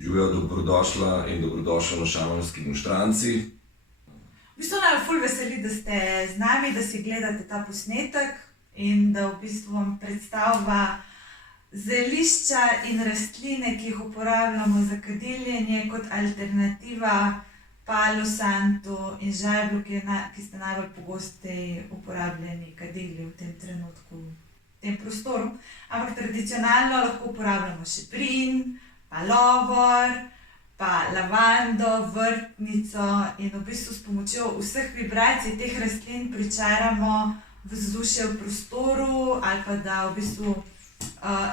Živijo, dobrodošla in dobrodošla na šamanski monštranci. V bistvu me ful veseli, da ste z nami, da si gledate ta posnetek in da v bistvu vam predstavlja zelišča in rastline, ki jih uporabljamo za kadiljenje kot alternativa Palo Santu in žajblju, ki sta najbolj pogosteje uporabljeni kadilji v tem trenutku, v tem prostoru. Ampak tradicionalno lahko uporabljamo šiprin, pa lovor, pa lavando, vrtnico in v bistvu s pomočjo vseh vibracij teh rastlin pričaramo vzdušje v prostoru ali pa da v bistvu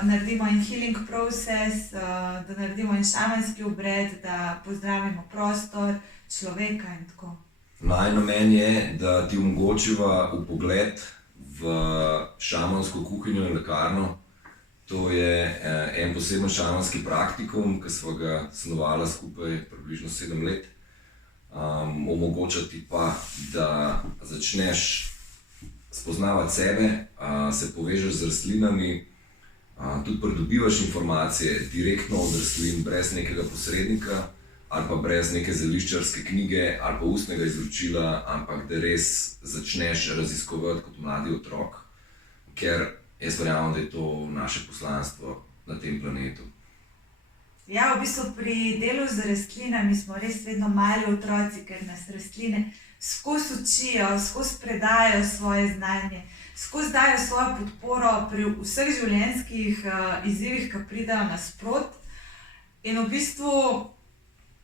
naredimo en healing process, da naredimo en šamanski obred, da pozdravimo prostor, človeka in tako. Naš namen je, da ti omogočiva vpogled v šamansko kuhinjo in lekarno. To je en poseben šamanski praktikum, ki sva ga snovala skupaj približno 7 let. Omogoča ti pa, da začneš spoznavati sebe, se povežeš z rastlinami, tudi pridobivaš informacije direktno od rastlin, brez nekega posrednika ali pa brez neke zeliščarske knjige ali pa ustnega izročila, ampak da res začneš raziskovati kot mladi otrok, ker jaz verjamem, da je to naše poslanstvo na tem planetu. Ja, v bistvu pri delu z rastlinami smo res vedno mali otroci, ker nas rastline skozi učijo, skozi predajo svoje znanje, skozi dajo svojo podporo pri vseh življenjskih izzivih, ki pridejo nasprot. In v bistvu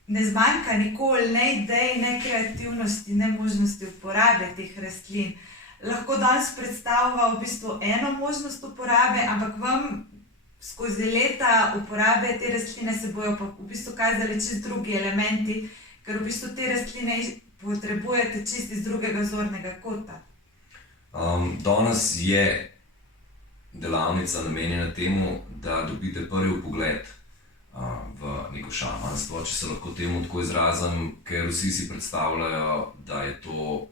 ne zmanjka nikoli ne idej, ne kreativnosti, ne možnosti uporabe teh rastlin. Lahko danes predstavlja v bistvu eno možnost uporabe, ampak vam skozi leta uporabe te rastline se bojo pa v bistvu kazali čisto drugi elementi, ker v bistvu te rastline potrebujete čisto iz drugega zornega kota. Danes je delavnica namenjena temu, da dobite prvi vpogled v neko šamanstvo, če se lahko temu tako izrazim, ker vsi si predstavljajo, da je to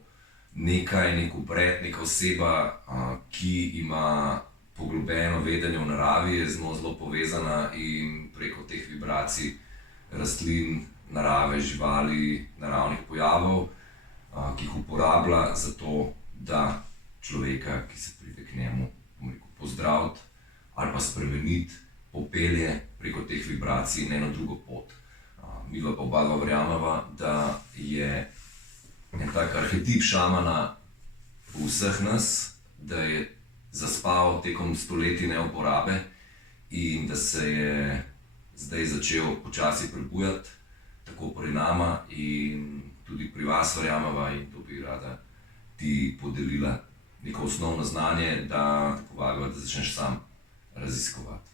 nek obred, neka oseba, ki ima poglobljeno vedenje v naravi, je z njo zelo povezana in preko teh vibracij rastlin, narave, živali, naravnih pojavov, ki jih uporablja za to, da človeka, ki se pride k njemu, pozdraviti ali pa spremeniti, popelje preko teh vibracij na eno drugo pot. Midva pa oba verjameva, da je en tak arhetip šamana v vseh nas, da je zaspal tekom stoletij neuporabe in da se je zdaj začel počasi prebujati, tako pri nama in tudi pri vas verjameva, in to bi rada ti podelila neko osnovno znanje, da te povabiva, da začneš sam raziskovati.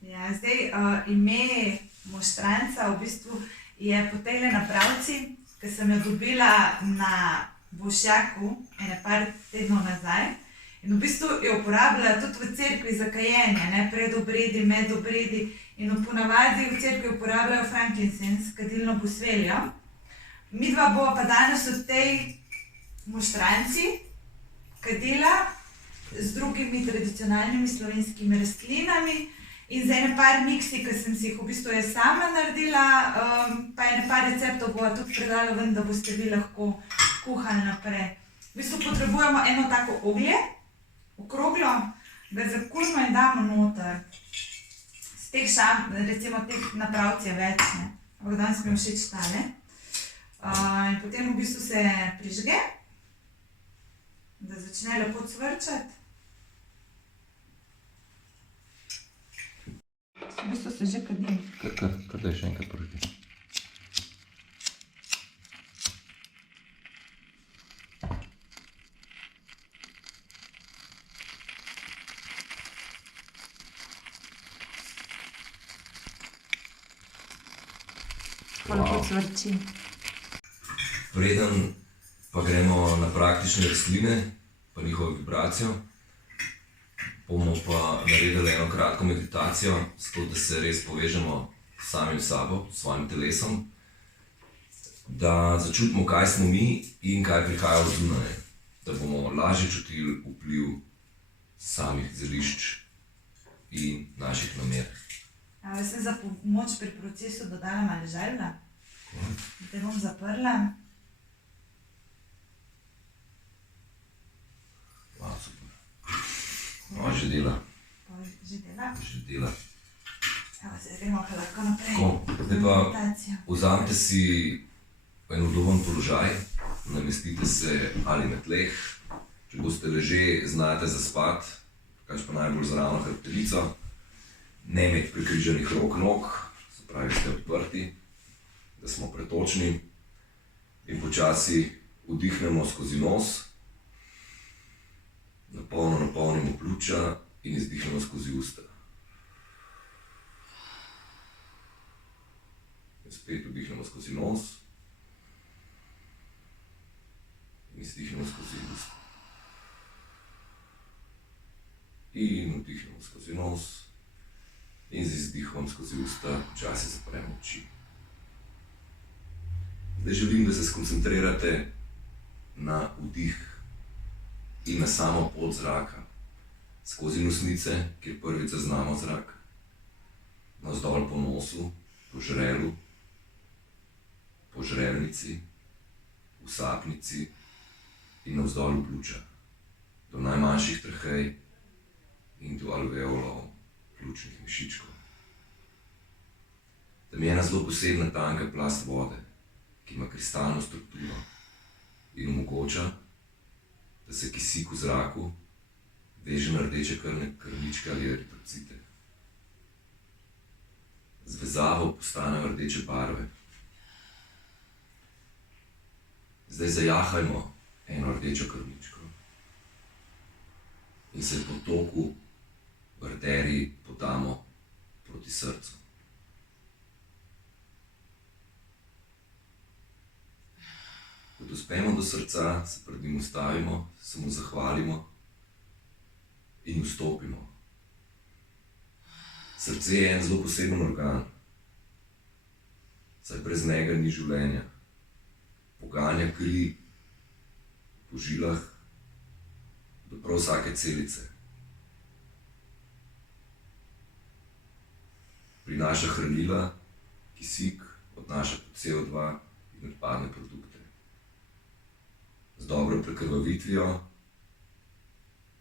Ja, zdaj ime monštranca v bistvu je po tejle napravci, ki sem jo dobila na Bolšjaku ene par tednov nazaj. In v bistvu jo uporabljajo tudi v cerkvi za kajenje, pred obredi, med obredi. In ponavadi v cerkvi uporabljajo frankincense, kadilno posveljo. Midva bova pa danes v tej monštranci kadila z drugimi tradicionalnimi slovenskimi rastlinami in z ene par miksi, ki sem si jih v bistvu jaz sama naredila, pa ene par receptov bova tudi predala ven, da boste vi lahko kuhali naprej. V bistvu potrebujemo eno tako oglje, okroglo, ga zakurimo in damo noter. Z teh recimo teh napravc je več, ampak danes mi je všeč tale. In potem v bistvu se prižge, da začne lepo cvrčati. V bistvu se že kadi. Kar daj še enkrat prižgi. Lepo cvrči. Preden pa gremo na praktične rastline, pa njihovo vibracijo, bomo pa naredili eno kratko meditacijo, zato da se res povežemo s samim sabo, s svojim telesom, da začutimo, kaj smo mi in kaj prihaja od zunaj, da bomo lažje čutili vpliv samih zelišč in naših namer. Jaz sem za pomoč pri procesu dodala malo želva. Te bom zaprla. Super. Že dela. Že dela? Že dela. Zdaj gremo lahko naprej. Zdaj pa vzamite si en udoben položaj, namestite se ali na tleh, če boste leže, znate zaspati, kaj pa najbolj zravno hrbtenico, ne imeti prekrižanih rok, nog, se pravi, ste odprti, da smo pretočni in počasi vdihnemo skozi nos, napolnimo pljuča in izdihnemo skozi usta. In spet vdihnemo skozi nos in izdihnemo skozi usta. In vdihnemo skozi nos in z izdihom skozi usta počasi zapremo oči. Zdaj želim, da se skoncentrirate na vdih in na samo pot zraka, skozi nosnice, kjer prvič zaznamo zrak, navzdol po nosu, po žrelu, po žrelnici, v sapnici in navzdol v pljuča, do najmanjših trahej in do alveolov pljučnih mišičkov. Tam je ena zelo posebna tanka plast vode, ki ima kristalno strukturo in omogoča, da se kisik v zraku veže na rdeče krvne krvničke ali eritrocite. Z vezavo postanejo rdeče barve. Zdaj zajahajmo eno rdečo krvničko in se po toku v arteriji podamo proti srcu. Ko dospemo do srca, se pred njim ustavimo, se mu zahvalimo in vstopimo. Srce je en zelo poseben organ, saj brez njega ni življenja. Poganja kri po žilah do prav vsake celice. Prinaša hranila, kisik, odnaša CO2 in odpadne produkte. Z dobro prekrvavitvijo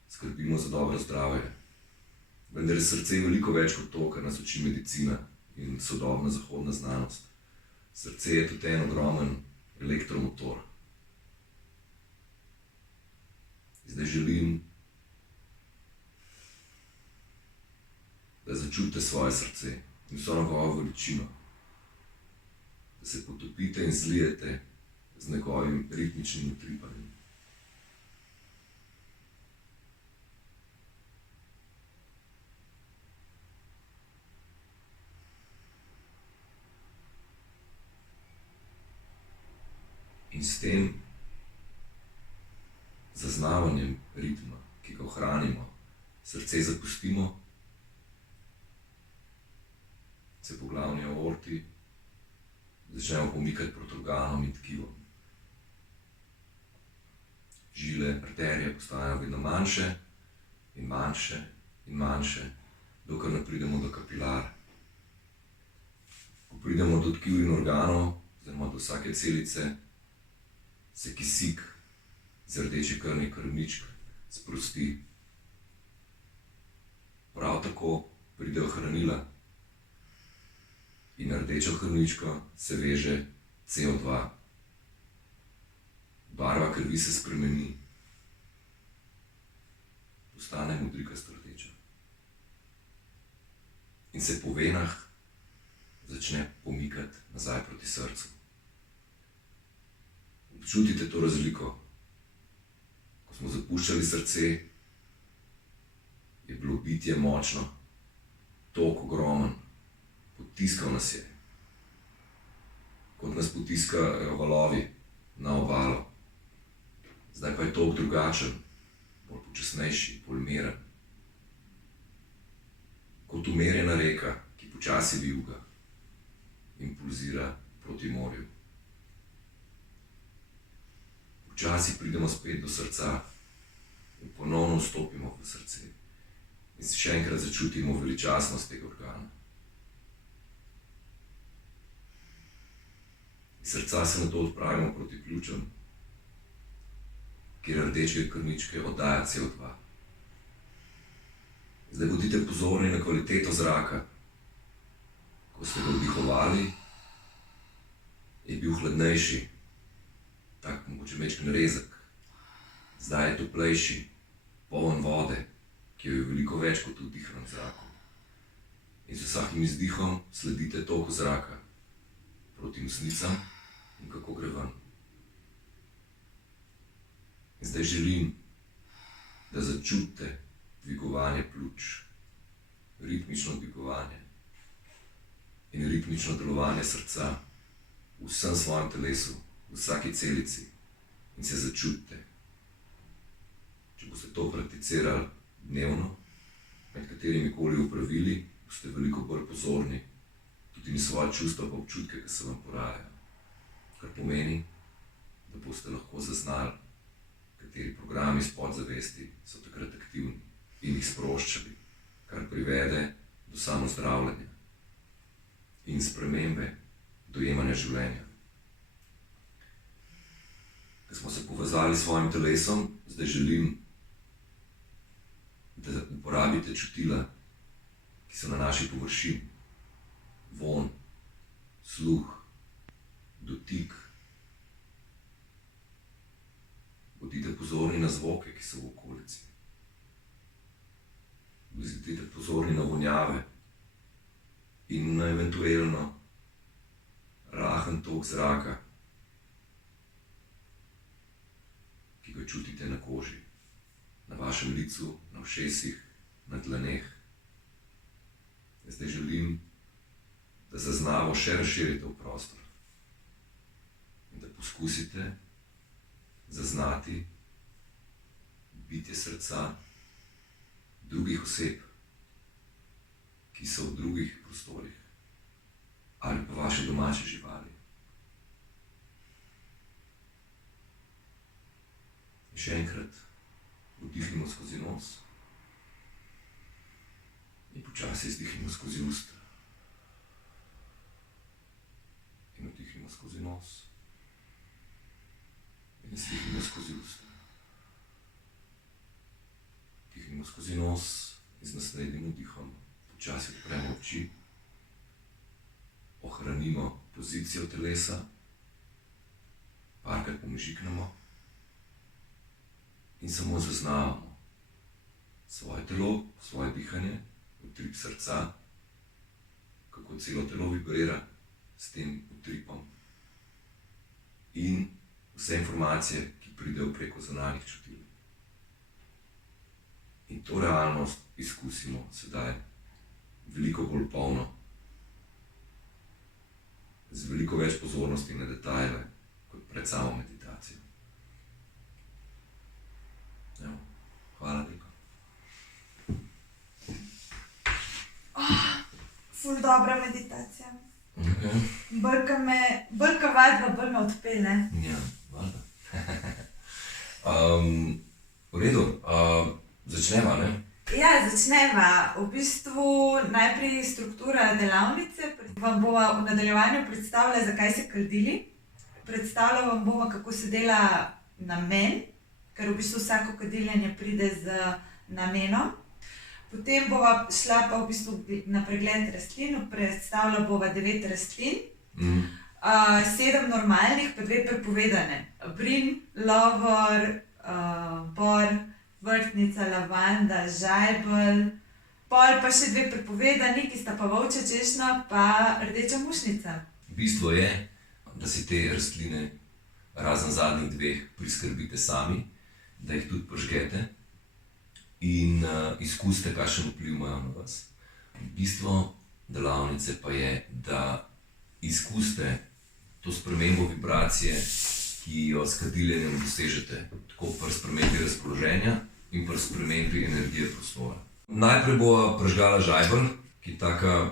skrbimo za dobro zdravje. Vendar je srce veliko več kot to, kar nas uči medicina in sodobna zahodna znanost. Srce je tudi en ogromen elektromotor. Zdaj želim, da začutite svoje srce in vso njegovo veličino, da se potopite in zlijete z njegovim ritmičnim utripanjem. In s tem zaznavanjem ritma, ki ga ohranimo, srce zapustimo, se po glavni aorti začnemo pomikati proti organom in tkivom. Žile, arterije postajajo vedno manjše in manjše in manjše, dokler ne pridemo do kapilar. Ko pridemo do tkiv in organov, oziroma do vsake celice, se kisik z rdečih krvnih krvničk sprosti. Prav tako pridejo hranila in na rdečo krvničko se veže CO2. Barva krvi se spremeni, postane modrikasto rdeča in se po venah začne pomikati nazaj proti srcu. Občutite to razliko. Ko smo zapuščali srce, je bilo bitje močno, tok ogromen, potiskal nas je, kot nas potiskajo valovi na obalo. Zdaj pa je tok drugačen, bolj počasnejši, bolj miren. Kot umirjena reka, ki počasi vijuga in pulzira proti morju. Včasih pridemo spet do srca in ponovno vstopimo v srce in si še enkrat začutimo veličastnost tega organa. Iz srca se nato odpravimo proti pljučem, kjer rdeče krvničke oddaja CO2. Zdaj bodite pozorni na kvaliteto zraka. Ko ste ga vdihovali, je bil hladnejši, tak mogoče majčken rezek. Zdaj je toplejši, poln vode, ki jo je veliko več kot v vdihanem zraku. In z vsakim izdihom sledite toku zraka proti nosnicam in kako gre ven. In zdaj želim, da začutite dvigovanje pljuč, ritmično dvigovanje in ritmično delovanje srca v vsem svojem telesu, v vsaki celici in se začutite. Če boste to prakticirali dnevno, med katerimi koli opravili, boste veliko bolj pozorni tudi na svoje čustva pa občutke, ki se vam porajajo. Kar pomeni, da boste lahko zaznali, kateri programi iz podzavesti so takrat aktivni in jih sproščali, kar privede do samozdravljenja in spremembe dojemanja življenja. Ko smo se povezali s svojim telesom, zdaj želim, da uporabite čutila, ki so na naši površini. Vonj, sluh, dotik. Bodite pozorni na zvoke, ki so v okolici. Bodite pozorni na vonjave in na eventualno rahen tok zraka, ki ga čutite na koži, na vašem licu, na ušesih, na dlaneh. Zdaj želim, da zaznavo še razširite v prostor in da poskusite zaznati bitje srca drugih oseb, ki so v drugih prostorih ali pa vaše domače živali. In še enkrat vdihnimo skozi nos in počasi izdihnimo skozi usta. In vdihnimo skozi nos in izdihnimo skozi usta. Vdihnimo skozi nos in z naslednjim vdihom počasi odpremo oči, ohranimo pozicijo telesa, parkrat pomežiknemo in samo zaznavamo svoje telo, svoje dihanje, utrip srca, kako celo telo vibrira s tem utripom in vse informacije, ki pridejo preko zunanjih čutil. In to realnost izkusimo sedaj veliko bolj polno, z veliko več pozornosti na detajle, kot pred samo meditacijo. Evo, hvala lepa. Ful dobra meditacija. Okay. Bolj ka vadba, bolj me odpelje. Ja, valjda. V redu, začneva, ne? Ja, začneva. V bistvu najprej struktura delavnice. Vam bova v nadaljevanju predstavila, zakaj se kadili. Predstavila vam bova, kako se dela namen, ker v bistvu vsako kadiljenje pride z namenom. Potem bova šla pa v bistvu na pregled rastlin, predstavila bova 9 rastlin, 7 normalnih, pa 2 prepovedane. Brin, lovor, bor, vrtnica, lavanda, žajbelj, pol pa še 2 prepovedani, ki sta pa volčja češnja pa rdeča mušnica. Bistvo je, da si te rastline, razen zadnjih 2, priskrbite sami, da jih tudi požgete in izkusite, kakšen vpliv imajo na vas. Bistvo delavnice pa je, da izkusite to spremembo vibracije, ki jo s kadiljenjem dosežete, tako pri spremembi razpoloženja in pri spremembi energije prostora. Najprej bova prižgala žajbelj, ki je taka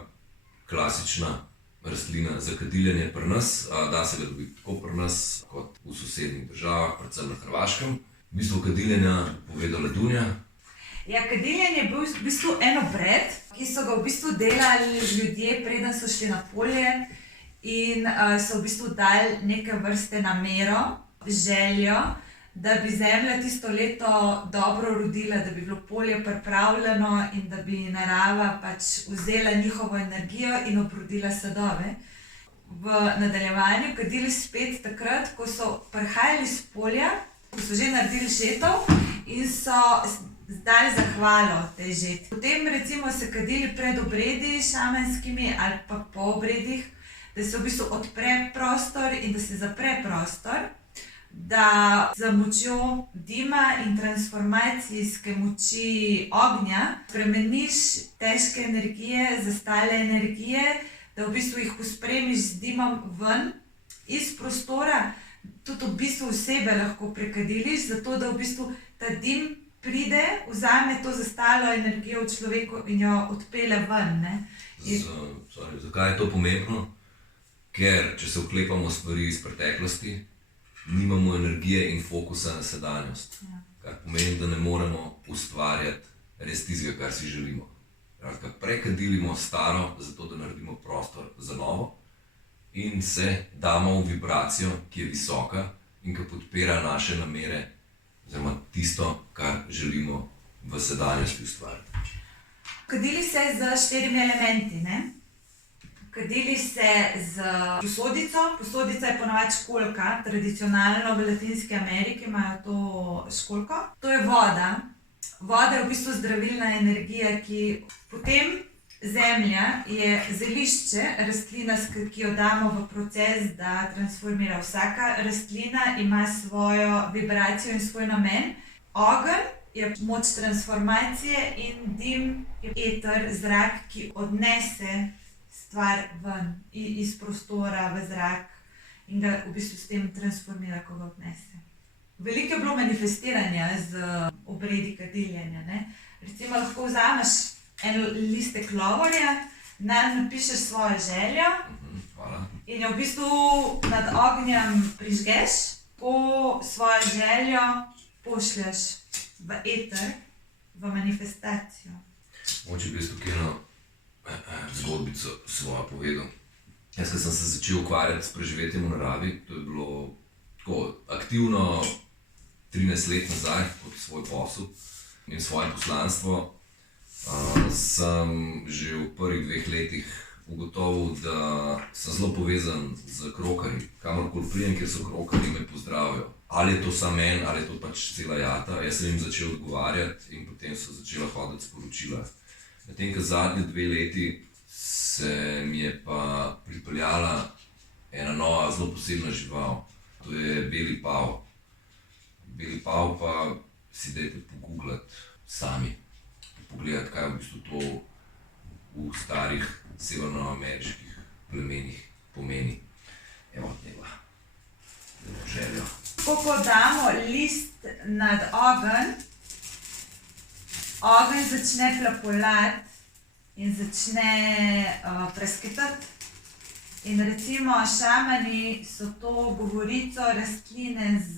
klasična rastlina za kadiljenje pri nas. Da se ga dobiti tako pri nas, kot v sosednjih državah, predvsem na Hrvaškem. Bistvo kadiljenja pove Dunja. Ja, kadiljenje je bil v bistvu en obred, ki so ga v bistvu delali ljudje, preden so šli na polje. in so v bistvu dali neke vrste namero, željo, da bi zemlja tisto leto dobro rodila, da bi bilo polje pripravljeno in da bi narava pač vzela njihovo energijo in obrodila sadove. V nadaljevanju kadili spet takrat, ko so prihajali s polja, ko so že naredili žetev in so dali zahvalo tej žetvi. Potem recimo se kadili pred obredi šamanskimi ali pa po obredih, da se v bistvu odpre prostor in da se zapre prostor, da z močjo dima in transformacijske moči ognja spremeniš težke energije, zastale energije, da v bistvu jih pospremiš z dimom ven iz prostora, tudi v bistvu sebe lahko prekadiliš, zato da v bistvu ta dim pride, vzame to zastalo energijo v človeku in jo odpele ven. Zakaj je to pomembno? Ker če se oklepamo stvari iz preteklosti, nimamo energije in fokusa na sedanjost. Ja. Kar pomeni, da ne moremo ustvarjati res tistega, kar si želimo. Prekadilimo staro, zato da naredimo prostor za novo in se damo v vibracijo, ki je visoka in ki podpira naše namere, oziroma tisto, kar želimo v sedanjosti ustvariti. Kadili se z 4 elementi, ne? Kadili se z posodico. Posodica je ponavadi školjka, tradicionalno v Latinski Ameriki imajo to školjko. To je voda. Voda je v bistvu zdravilna energija, ki potem zemlja je zelišče, rastlina, ki jo damo v proces, da transformira. Vsaka rastlina ima svojo vibracijo in svoj namen. Ogenj je moč transformacije in dim je eter, zrak, ki odnese stvar ven iz prostora v zrak in ga v bistvu s tem transformira, ko ga odnese. Veliko je bilo manifestiranja z obredi kadiljenja, ne. Recimo lahko vzameš en listek lovorja, nanj napišeš svojo željo in jo v bistvu nad ognjem prižgeš, ko svojo željo pošlješ v eter, v manifestacijo. Mogoče bi jaz tukaj eno zgodbico svojo povedal. Jaz, ko sem se začel ukvarjati s preživetjem v naravi, to je bilo tako aktivno 13 let nazaj, kot svoj posel in svoje poslanstvo, sem že v prvih 2 letih ugotovil, da sem zelo povezan z krokarji. Kamorkoli pridem, kjer so krokarji, me pozdravijo. Ali je to samo en, ali je to pač cela jata. Jaz sem jim začel odgovarjati in potem so začela hoditi sporočila. Medtem ko zadnji 2 leti se mi je pa pripeljala ena nova, zelo posebna žival. To je beli pav. Beli pav pa si dajte pogooglati sami. Pogledati, kaj v bistvu to v starih severnoameriških plemenih pomeni. Evo, njega. Željo. Ko damo list nad ogenj, ogenj začne plapolati in začne prasketati. In recimo šamani so to govorico rastline z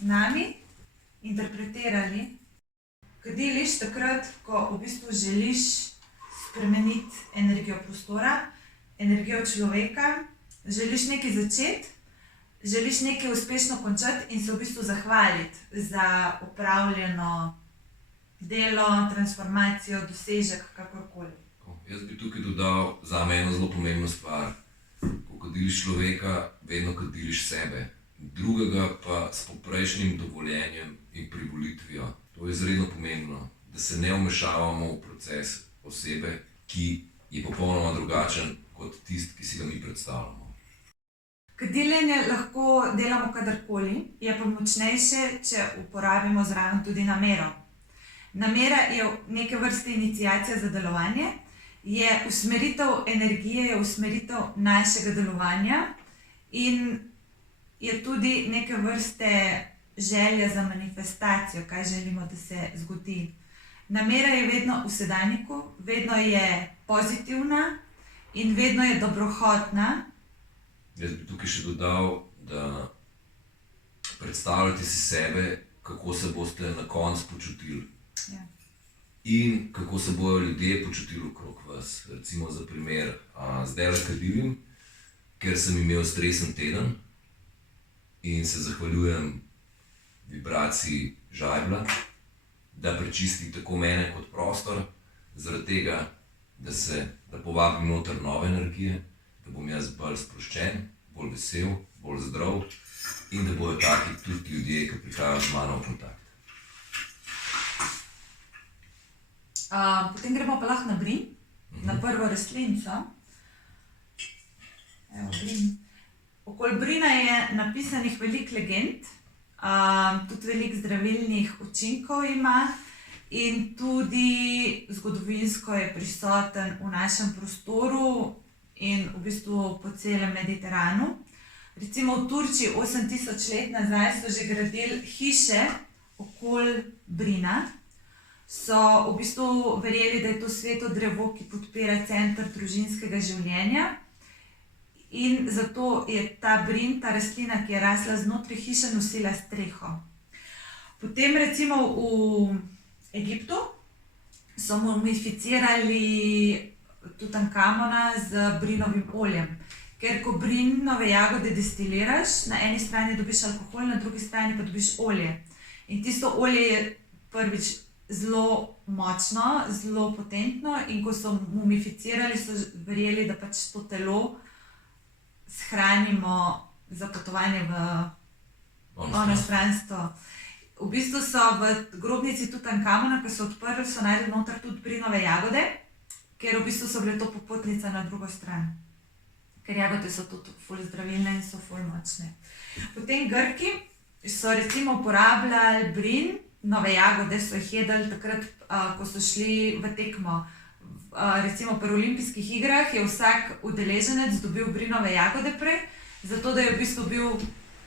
nami interpretirali. Kadiliš takrat, ko v bistvu želiš spremeniti energijo prostora, energijo človeka, želiš nekaj začeti, želiš nekaj uspešno končati in se v bistvu zahvaliti za opravljeno delo, transformacijo, dosežek, kakorkoli. Jaz bi tukaj dodal zame eno zelo pomembno stvar. Ko kadiliš človeka, vedno kadiliš sebe. Drugega pa s poprejšnjim dovoljenjem in privolitvijo. To je izredno pomembno, da se ne vmešavamo v proces osebe, ki je popolnoma drugačen kot tisti, ki si ga mi predstavljamo. Kadiljenje lahko delamo kadarkoli, je pa močnejše, če uporabimo zraven tudi namero. Namera je neke vrste iniciacija za delovanje, je usmeritev energije, je usmeritev našega delovanja in je tudi neke vrste želja za manifestacijo, kaj želimo, da se zgodi. Namera je vedno v sedanjiku, vedno je pozitivna in vedno je dobrohotna. Jaz bi tukaj še dodal, da predstavljate si sebe, kako se boste na koncu počutili. Ja. In kako se bojo ljudje počutili okrog vas. Recimo za primer, zdaj le kadilim ker sem imel stresen teden in se zahvaljujem vibraciji žajblja, da prečisti tako mene kot prostor, zaradi tega, da povabim noter nove energije, da bom jaz bolj sproščen, bolj vesel, bolj zdrav in da bojo taki tudi ljudje, ki prihajajo z mano v kontakt. Potem gremo pa lahko na Brin, na prvo rastlinico. Evo, Brin. Okoli Brina je napisanih veliko legend, tudi veliko zdravilnih učinkov ima in tudi zgodovinsko je prisoten v našem prostoru in v bistvu po celem Mediteranu. Recimo v Turčiji 8000 let nazaj so že gradili hiše okoli Brina. So v bistvu verjeli, da je to sveto drevo, ki podpira center družinskega življenja. In zato je ta Brin, ta rastlina, ki je rasla znotraj hiše, nosila streho. Potem recimo v Egiptu so mumificirali Tutankamona z brinovim oljem. Ker ko brinove jagode destiliraš, na eni strani dobiš alkohol, na drugi strani pa dobiš olje. In tisto olje je prvič zelo močno, zelo potentno in ko so mumificirali, so verjeli, da pač to telo shranimo za potovanje v onostranstvo. V bistvu so v grobnici Tutankamona, ko so odprli, so našli noter tudi brinove jagode, ker v bistvu so bile to popotnica na drugo stran. Ker jagode so tudi ful zdravilne in so ful močne. Potem Grki so recimo uporabljali Brin, nove jagode so jih jedli takrat, ko so šli v tekmo. Recimo pri olimpijskih igrah je vsak udeleženec dobil brinove jagode prej, zato da je v bistvu bil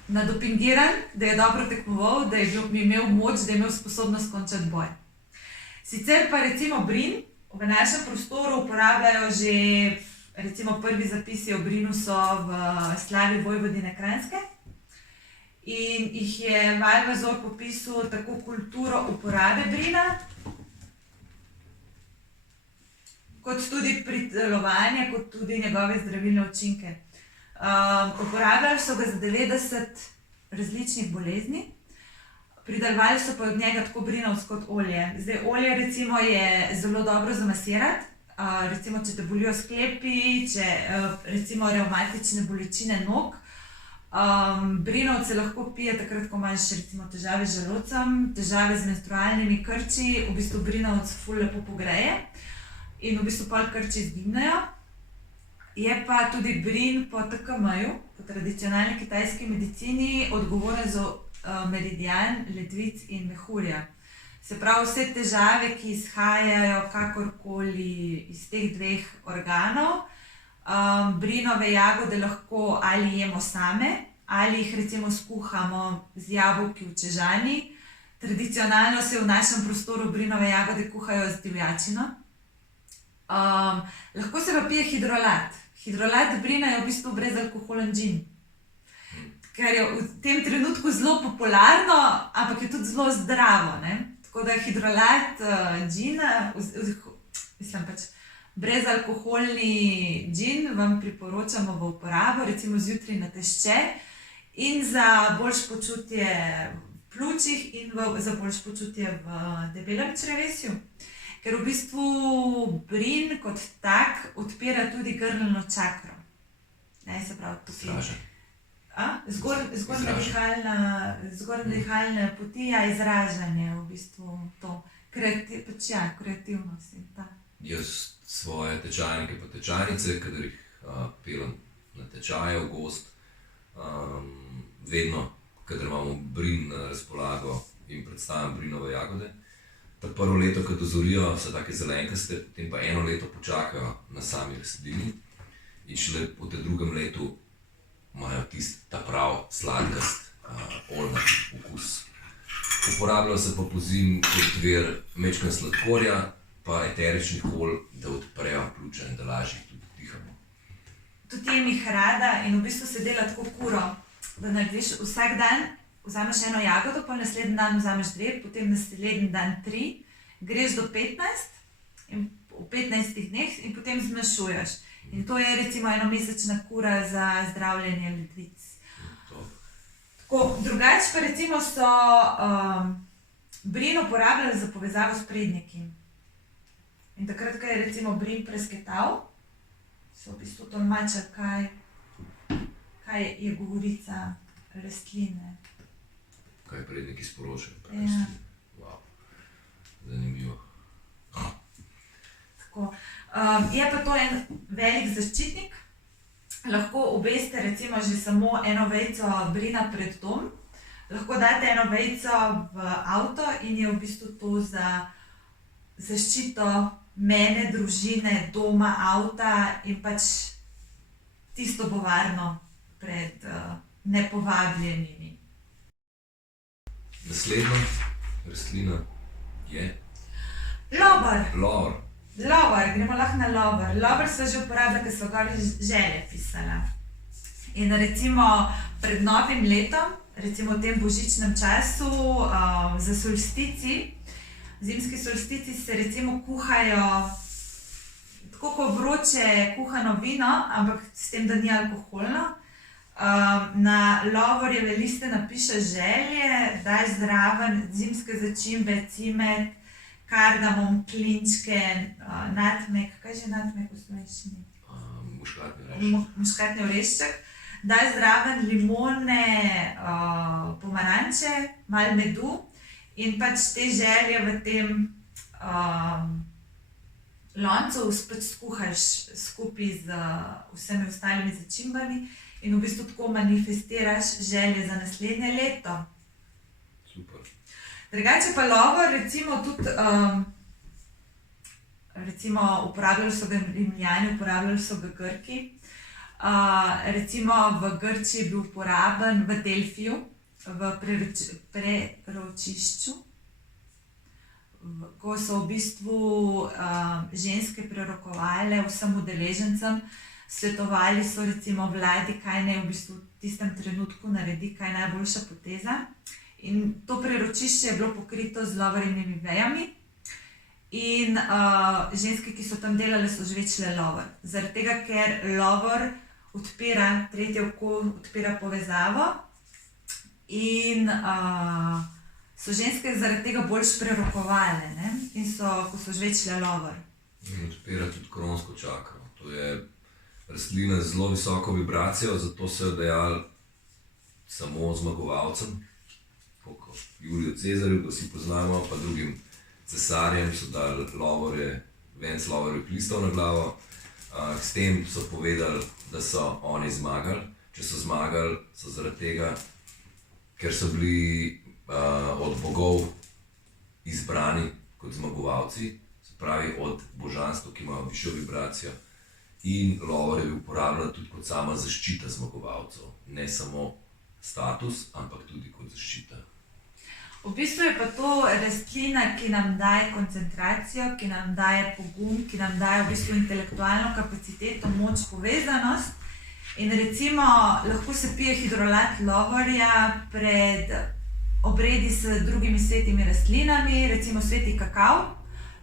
nadopingiran, da je dobro tekmoval, da je imel moč, da je imel sposobnost končati boj. Sicer pa recimo Brin v našem prostoru uporabljajo že, recimo prvi zapisi o Brinu so v slavi Vojvodine Kranjske in jih je Valvazor popisal tako kulturo uporabe Brina, kot tudi pridelovanja, kot tudi njegove zdravilne učinke. Uporabljali so ga za 90 različnih bolezni, pridelovali so pa od njega tako brinovsko kot olje. Zdaj, olje recimo je zelo dobro za masirati, recimo če te bolijo sklepi, če recimo revmatične bolečine nog. Brinovec se lahko pije takrat, ko imaš recimo težave z želodcem, težave z menstrualnimi krči, v bistvu brinovec ful lepo pogreje in v bistvu pol krči izginejo. Je pa tudi Brin po TKM-ju, po tradicionalni kitajski medicini, odgovoren za meridian ledvic in mehurja. Se pravi, vse težave, ki izhajajo kakorkoli iz teh dveh organov, Brinove jagode lahko ali jemo same, ali jih recimo skuhamo z jabolki v čežani. Tradicionalno se v našem prostoru Brinove jagode kuhajo z divjačino. Lahko se pa pije hidrolat. Hidrolat Brina je v bistvu brezalkoholen džin, kar je v tem trenutku zelo popularno, ampak je tudi zelo zdravo, ne? Tako da hidrolat džina, mislim pač brezalkoholni džin vam priporočamo v uporabo, recimo zjutraj na tešče in za boljše počutje v pljučih in za boljše počutje v debelem črevesju. Ker v bistvu Brin kot tak odpira tudi grlno čakro. Ne, se pravi, tukaj. Zgornja dihalna poti, izražanje v bistvu to. Kreativnost in ta. Jaz svoje tečajnike pa tečajnice, kadar jih pelem na tečaje v gost, vedno, kadar imamo Brin na razpolago in predstavljam Brinove jagode, ta prvo leto, ko dozorijo, so take zelenkaste, potem pa eno leto počakajo na sami rastlini in šele po tem drugem letu imajo ta prav sladkast, oljnat okus. Uporabljajo se pa pozimi kot vir majčkeno sladkorja pa eteričnih olj, da odprejo pljuča in da lažje tudi dihamo. Tudi jem jih rada in v bistvu se dela tako kuro, da narediš vsak dan, vzameš eno jagodo, pa naslednji dan vzameš dve, potem naslednji dan 3, greš do 15 in v 15 dneh in potem zmešuješ. In to je recimo enomesečna kura za zdravljenje ledvic. Tako, drugače pa recimo so brin uporabljali za povezavo s predniki. In takrat, ko je recimo brin presketal, so v bistvu tolmačili, kaj je govorica rastline. Kaj predniki sporočajo? Ja. Wow. Zanimivo. Tako. Je pa to en velik zaščitnik. Lahko obeste recimo že samo eno vejico brina pred dom. Lahko date eno vejico v avto in je v bistvu to za zaščito mene, družine, doma, avta in pač tisto bo varno pred nepovabljenimi. Naslednja rastlina je Lovor. Lovor, gremo lahko na lovor. Lovor se že uporablja, ker so gori želje pisala. In recimo pred novim letom, recimo v tem božičnem času, za solstici, zimski solstici se recimo kuhajo tako kot vroče kuhano vino, ampak s tem, da ni alkoholno. Na lovorjeve liste napišeš želje, daš zraven zimske začimbe, cimet, kardamom, klinčke, nutmeg, kaj že nutmeg v slovenščini? Muškatni orešček. Daj zraven limone, pomaranče, malo medu in pač te želje v tem loncu pač skuhaš skupaj z vsemi ostalimi začimbami in v bistvu tako manifestiraš želje za naslednje leto. Super. Drugače pa lovor, recimo tudi, uporabljali so ga Rimljani, uporabljali so ga Grki. Recimo v Grčiji je bil uporaben v Delfiju, v preročišču, ko so v bistvu ženske prerokovale vsem udeležencem, svetovali so recimo vladi, kaj naj v bistvu v tistem trenutku naredi, kaj je najboljša poteza. In to preročišče je bilo pokrito z lovorjevimi vejami in ženske, ki so tam delale, so žvečile lovor. Zaradi tega, ker lovor odpira tretje oko, odpira povezavo in so ženske zaradi tega bolj prerokovale, ne? In ko so žvečile lovor. In odpira tudi kronsko čakro. To je rastlina z zelo visoko vibracijo, zato so jo dajali samo zmagovalcem. Kot Juliju Cezarju, ko si poznamo, pa drugim cesarjem so dali venc lovorjevih listov na glavo. S tem so povedali, da so oni zmagali. Če so zmagali, so zaradi tega, ker so bili od bogov izbrani kot zmagovalci, se pravi od božanstv, ki imajo višjo vibracijo. In lovor je bil uporabljen tudi kot sama zaščita zmagovalcev. Ne samo status, ampak tudi kot zaščita. V bistvu je pa to rastlina, ki nam daje koncentracijo, ki nam daje pogum, ki nam daje v bistvu intelektualno kapaciteto, moč, povezanost. In recimo lahko se pije hidrolat lovorja pred obredi s drugimi svetimi rastlinami, recimo sveti kakav.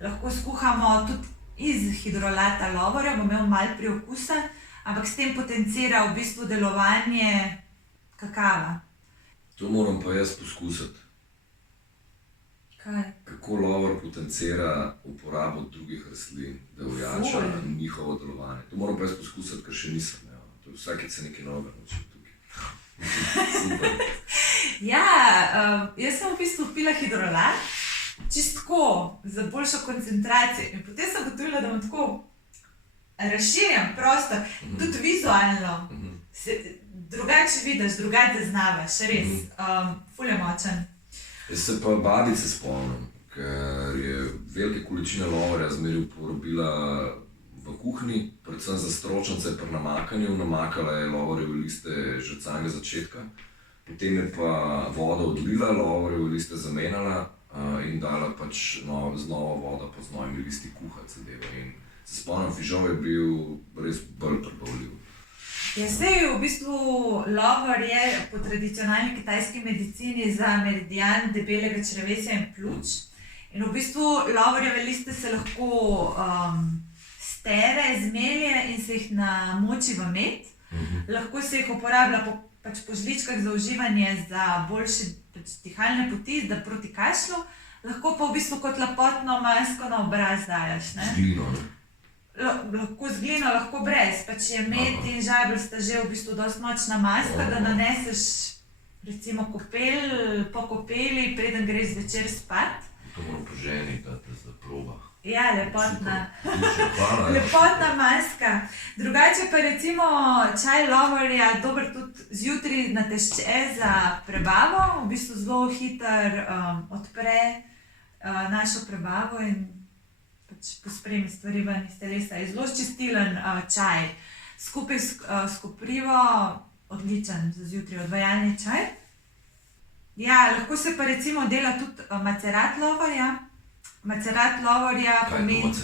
Lahko skuhamo tudi iz hidrolata lovorja, bo imel malo priokusa, ampak s tem potencira v bistvu delovanje kakava. To moram pa jaz poskusiti. Kaj? Kako lovor potencira uporabo drugih rastlin, da ojača njihovo delovanje. To moram pa jaz poskusiti, ker še nisem. To je vsakeč se nekaj novega naučil tukaj. Super. Ja, jaz sem v bistvu pila hidrolat, čistko, za boljšo koncentracijo. In potem sem gotovila, da bom tako razširjam prostor, tudi vizualno. Drugače vidiš, drugače zaznavaš, res, ful je močen. Jaz se pa babice spomnim, ker je velike količine lovorja zmeraj uporabila v kuhinji, predvsem za stročnice pri namakanju. Namakala je lovorjeve liste že od samega začetka, potem je pa vodo odlila, lovorjeve liste zamenjala in dala pač z novo vodo pa z novimi listi kuhati zadeve. In se spomnim, fižol je bil res bolj prebavljiv. Ja, sej v bistvu lovor je po tradicionalni kitajski medicini za meridian debelega črevesja in pljuč. In v bistvu lovorjeve liste se lahko stere, zmelje in se jih namoči v med. Lahko se jih uporablja pač po žličkah za uživanje, za boljše pač dihalne poti, da proti kašlju. Lahko pa v bistvu kot lepotno masko na obraz dajaš. Z glino, ne? Lahko z glino, lahko brez. Pač je med in žajbelj sta že v bistvu dosti močna maska, da naneseš recimo po kopeli, preden greš zvečer spat. To moram po ženi, da te zaproba. Ja, lepotna. Hvala. Lepotna maska. Drugače pa recimo čaj Lovorja dober tudi zjutraj natešče za prebavo. V bistvu zelo hiter odpre našo prebavo in pač pospremi stvari ven iz telesa. Je zelo čistilen čaj. Skupaj s koprivo odličen za zjutraj odvajalni čaj. Ja, lahko se pa recimo dela tudi macerat Lovorja. Macerat Lovorja pomeni...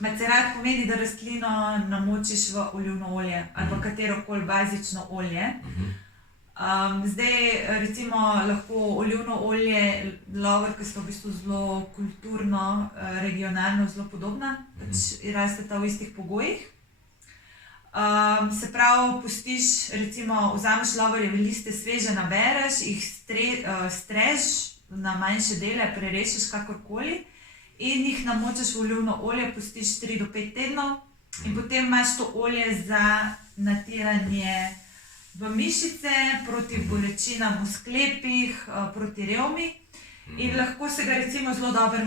Macerat pomeni, da rastlino namočiš v olivno olje ali pa katerokoli bazično olje. Zdaj recimo lahko olivno olje Lovor, ki so v bistvu zelo kulturno, regionalno zelo podobna, pač rasteta v istih pogojih. Se pravi, pustiš, recimo vzameš Lovorjeve liste, sveže nabereš, jih streš na manjše dele, prerešeš kakorkoli in jih namočiš v olivno olje, pustiš 3 do 5 tednov in potem imaš to olje za natiranje v mišice, proti bolečinam v sklepih, proti revmi in lahko se ga recimo zelo dobro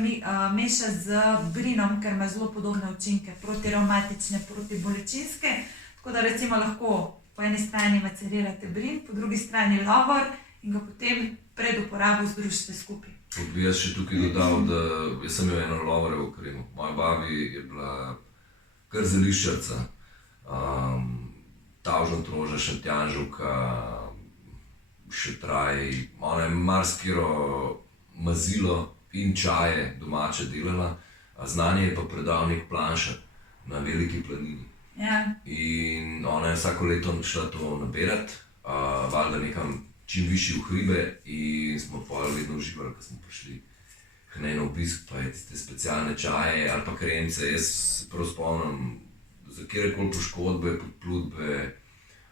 meša z brinom, ker ima zelo podobne učinke, protirevmatične, protibolečinske, tako da recimo lahko po eni strani macerirate brin, po drugi strani Lovor in ga potem pred uporabo združite skupaj. Bi jaz še tukaj dodal, da jaz sem imel eno Lovorjevo kremo. Moja babi je bila kar zeliščarca, tavžantroža, šentjanževka, šetraj, ona je marsikero mazilo in čaje domače delala, znanje je pa predal nek Planšar na Veliki planini. Ja. In ona je vsako leto šla to naberat, valjda nekam čim višji v hribe in smo pol vedno uživali, ko smo prišli k njej na obisk, pa je tiste specialne čaje ali pa kremce. Jaz se prav spomnim, za kjerkoli poškodbe, podplutbe,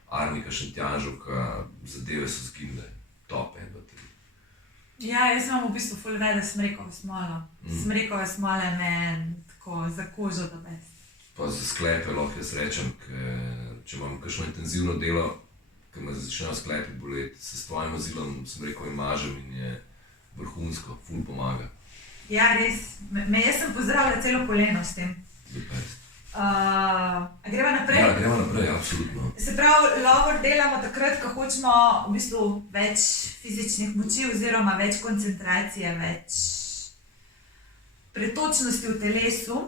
arnika, šentjanževka, zadeve so zginile, top 1, 2, 3. Ja, jaz imam v bistvu ful rada smrekovo smolo. Smrekove smole me tako za kožo dobest. Pa za sklepe lahko jaz rečem, če imam kakšno intenzivno delo, ki me začnejo sklepi boleti, se s tvojim mazilom smrekovim mažem in je vrhunsko, ful pomaga. Ja, res. Jaz sem pozdravila celo koleno s tem. Greva naprej? Ja, greva naprej, absolutno. Se pravi, Lovor delamo takrat, ko hočemo v bistvu več fizičnih moči oziroma več koncentracije, več pretočnosti v telesu.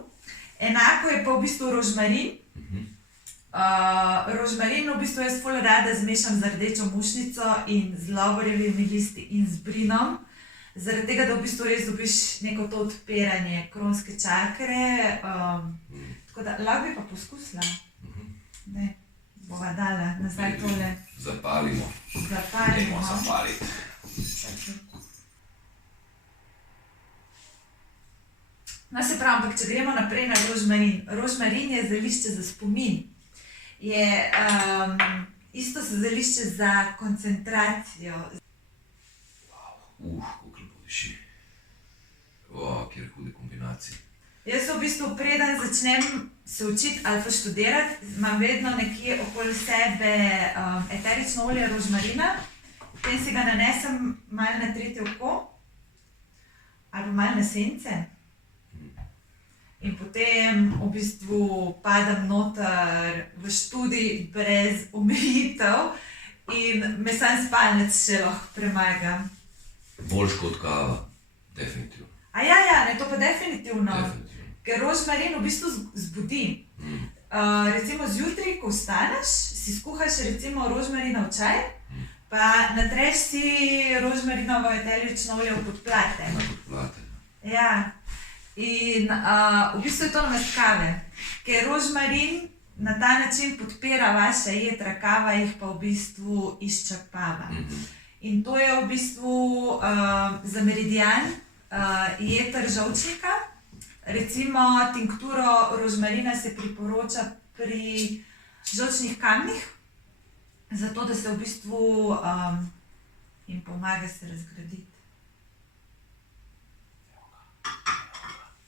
Enako je pa v bistvu rožmarin. Rožmarin v bistvu jaz ful rada zmešam z rdečo mušnico in z Lovorjevimi listi in z brinom. Zaradi tega, da v bistvu res dobiš neko to odpiranje kronske čakre. Tako da lahko bi pa poskusila. Ne, bova dala nazaj tole. Zapalimo. Zapalimo. Dajmo zapaliti. No, se pravi, ampak če gremo naprej na rožmarin. Rožmarin je zelišče za spomin. Je isto zelišče za koncentracijo. Kako lepo diši. Kjer hude kombinacije. Jaz v bistvu preden začnem se učiti ali pa študirati, imam vedno nekje okoli sebe eterično olje rožmarina, potem si ga nanesem malo na tretje oko ali pa malo na sence in potem v bistvu padam noter v študij brez omejitev in me sam spalnec še lahko premaga. Boljš kot kava, definitivno. Ja, ne, to pa definitivno. Ker rožmarin v bistvu zbudi. Recimo zjutraj, ko vstaneš, si skuhaš recimo rožmarinov čaj, pa natreš si rožmarinovo eterično olje v podplate. Na podplate. Ja. In v bistvu je to namesto kave. Ker rožmarin na ta način podpira vaše jetra, kava jih pa v bistvu izčrpava. In to je v bistvu za meridian jeter žolčnika. Recimo tinkturo rožmarina se priporoča pri žolčnih kamnih, zato da se v bistvu jim pomaga se razgraditi.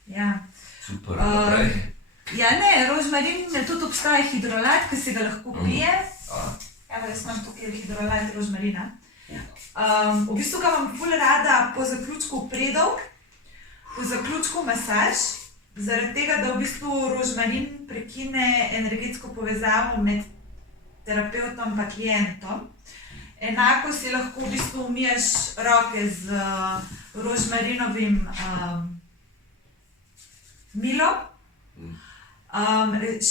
Ja. Super, naprej. Ja, ne, rožmarin tudi obstaja hidrolat, ki se ga lahko pije. Evo, jaz imam tukaj hidrolat rožmarina. V bistvu ga imam ful rada po zaključku predov, po zaključku masaž, zaradi tega, da v bistvu rožmarin prekine energetsko povezavo med terapevtom in klientom. Enako si lahko v bistvu umiješ roke z rožmarinovim milom.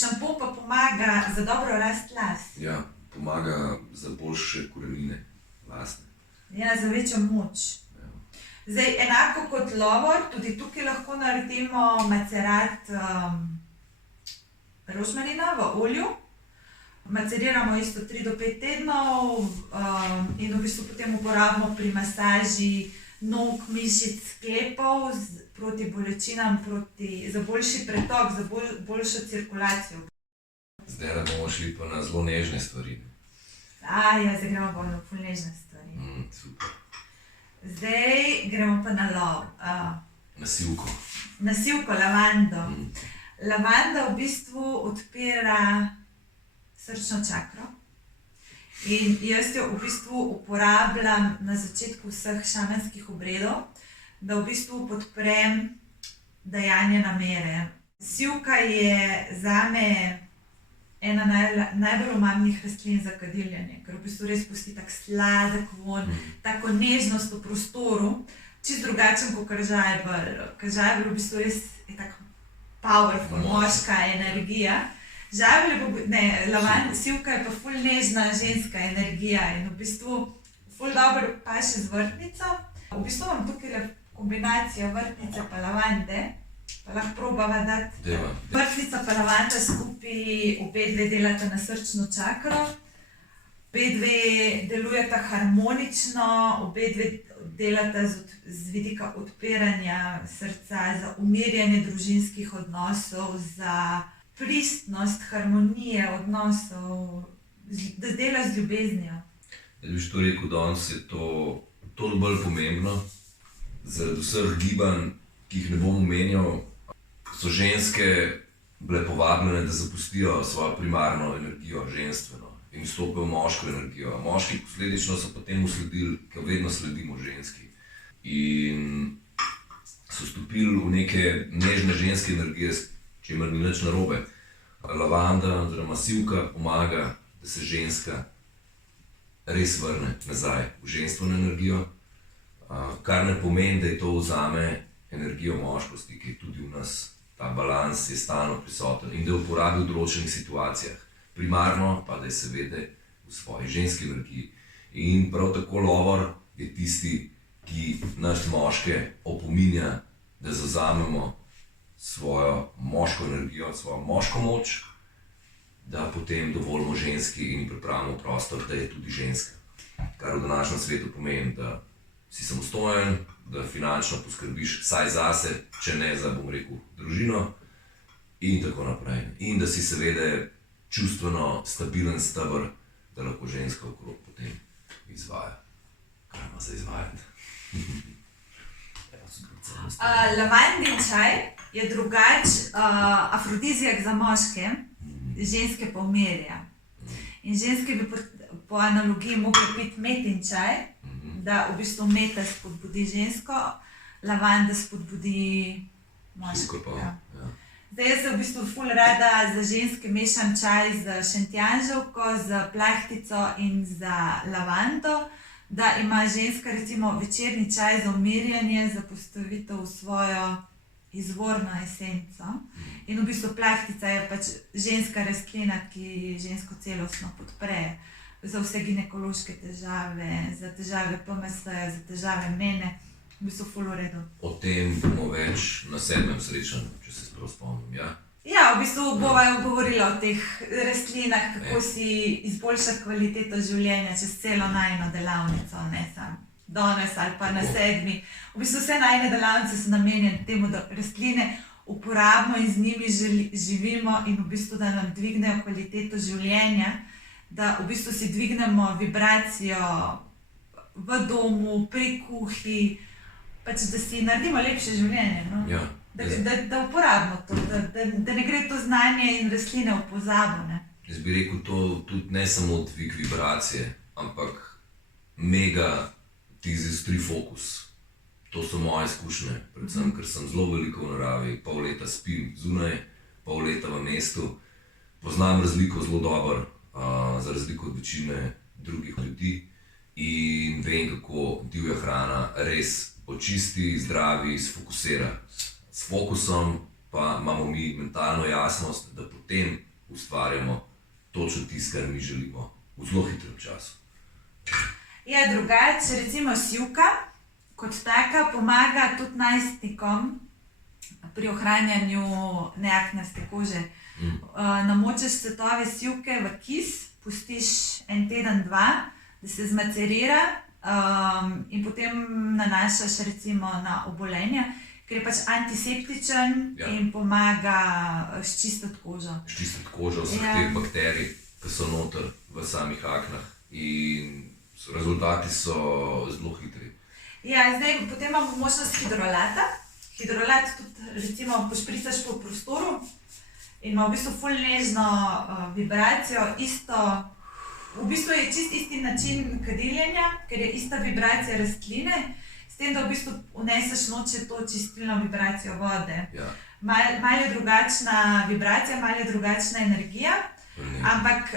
Šampon pa pomaga za dobro rast las. Ja, pomaga za boljše korenine lasne. Ja, za večjo moč. Zdaj, enako kot lovor, tudi tukaj lahko naredimo macerat rožmarina v olju. Maceriramo isto 3 do 5 tednov in v bistvu potem uporabimo pri masaži nog, mišic, sklepov proti bolečinam, za boljši pretok, za boljšo cirkulacijo. Zdaj bomo šli pa na zelo nežne stvari. Ja, zdaj gremo bolj na ful nežne stvari. Super. Zdaj gremo pa na lov. Na sivko. Na sivko, lavando. Lavanda v bistvu odpira srčno čakro. In jaz jo v bistvu uporabljam na začetku vseh šamanskih obredov, da v bistvu podprem dajanje namere. Sivka je zame ena najbolj omamnih rastlin za kadiljenje, ker v bistvu res pusti tak sladek vonj, tako nežnost v prostoru, čisto drugačen kot žajbelj. Žajbelj v bistvu res je tako powerful, moška energija. Sivka je pa ful nežna ženska energija in v bistvu ful dobro paše z vrtnico. V bistvu imam tukaj kombinacijo vrtnice pa lavande, pa lahko probava dati. Vrtnica pa lavanda skupaj obe dve delata na srčno čakro, obe dve delujeta harmonično, obe dve delata z vidika odpiranja srca, za umirjanje družinskih odnosov, za pristnost, harmonije odnosov, da dela z ljubeznijo. Jaz bi to rekel, danes je to toliko bolj pomembno, zaradi vseh gibanj, ki jih ne bom omenjal, so ženske bile povabljene, da zapustijo svojo primarno energijo, ženstveno, in vstopijo v moško energijo. Moški posledično so potem usledili, ker vedno sledimo ženski. In so stopili v neke nežne ženske energije, čemer ni nič narobe. Lavanda oziroma sivka pomaga, da se ženska res vrne nazaj v ženstveno energijo, kar ne pomeni, da je to vzame energijo moškosti, ki je tudi v nas. Ta balans je stalno prisoten in da jo uporabi v določenih situacijah. Primarno pa, da je seveda v svoji ženski energiji. In prav tako lovor je tisti, ki nas moške opominja, da zavzamemo svojo moško energijo, svojo moško moč, da potem dovolimo ženski in pripravimo prostor, da je tudi ženska. Kar v današnjem svetu pomeni, da si samostojen, da finančno poskrbiš vsaj zase, če ne za, bom rekel, družino in tako naprej. In da si seveda čustveno stabilen steber, da lahko ženska okrog potem izvaja. Kaj ima za izvajati? Lavandin čaj je afrodizijak za moške, ženske pa umirja. In ženske bi po analogiji mogle piti metin čaj, da v bistvu meta spodbudi žensko, lavanda spodbudi moško. Zdaj jaz se v bistvu ful rada za ženske mešam čaj z šentjanževko, z plahtico in z lavando, da ima ženska recimo večerni čaj za umirjanje, za postavitev v svojo izvorno esenco. In v bistvu plahtica je pač ženska rastlina, ki žensko celostno podpre za vse ginekološke težave, za težave PMS-ja, za težave mene, v bistvu ful v redu. O tem bomo več na 7. srečanju, če se sprav spomnim, ja? Ja, v bistvu bova govorila o teh rastlinah, kako si izboljšati kvaliteto življenja čez celo najino delavnico, ne samo danes ali pa na 7. V bistvu vse najine delavnice so namenjene temu, da rastline uporabimo in z njimi živimo in v bistvu, da nam dvignejo kvaliteto življenja, da v bistvu si dvignemo vibracijo v domu, pri kuhi, pač da si naredimo lepše življenje. No? Ja. Da uporabimo to, da ne gre to znanje in rastline v pozabo. Ne? Jaz bi rekel, to tudi ne samo dvig vibracije, ampak mega ti zastri fokus. To so moje izkušnje, predvsem, ker sem zelo veliko v naravi, pol leta spim zunaj, pol leta v mestu. Poznam razliko zelo dobro, za razliko od večine drugih ljudi in vem, kako divja hrana res očisti, zdravi, sfokusira. S fokusom pa imamo mi mentalno jasnost, da potem ustvarjamo točno tisto, kar mi želimo v zelo hitrem času. Ja, drugače, recimo sivka kot taka pomaga tudi najstnikom pri ohranjanju neaknaste kože. Namočiš cvetove sivke v kis, pustiš en teden, dva, da se zmacerira in potem nanašaš recimo na obolenja, ker je pač antiseptičen in pomaga ščistiti kožo. Ščistiti kožo vseh teh bakterij, ki so noter v samih aknah in rezultati so zelo hitri. Ja, zdaj potem imamo možnost hidrolata. Hidrolat tudi recimo pošpricaš po prostoru in ima v bistvu ful nežno vibracijo, v bistvu je čist isti način kadiljenja, ker je ista vibracija rastline, s tem, da v bistvu vneseš noče to čistilno vibracijo vode. Ja. Malo je drugačna vibracija, malo je drugačna energija, ampak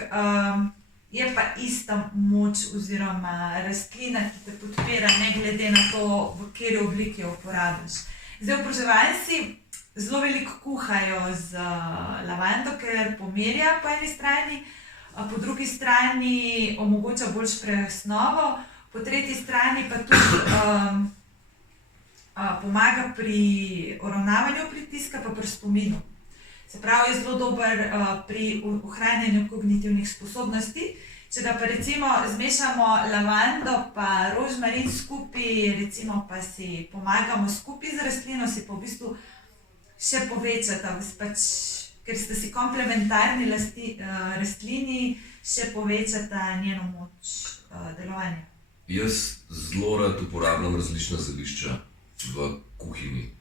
je pa ista moč oziroma rastlina, ki te podpira, ne glede na to, v kateri obliki jo uporabiš. Zdaj, oboževalci zelo veliko kuhajo z lavando, ker pomirja po eni strani, po drugi strani omogoča boljšo presnovo, po tretji strani pa tudi pomaga pri uravnavanju pritiska pa pri spominu. Se pravi, je zelo dober pri ohranjanju kognitivnih sposobnosti. Če ga pa recimo zmešamo lavando pa rožmarin skupaj, recimo pa si pomagamo skupaj z rastlino, si pa v bistvu še povečata, pač, ker sta si komplementarni rastlini, še povečata njeno moč delovanja. Jaz zelo rad uporabljam različna zelišča v kuhinji.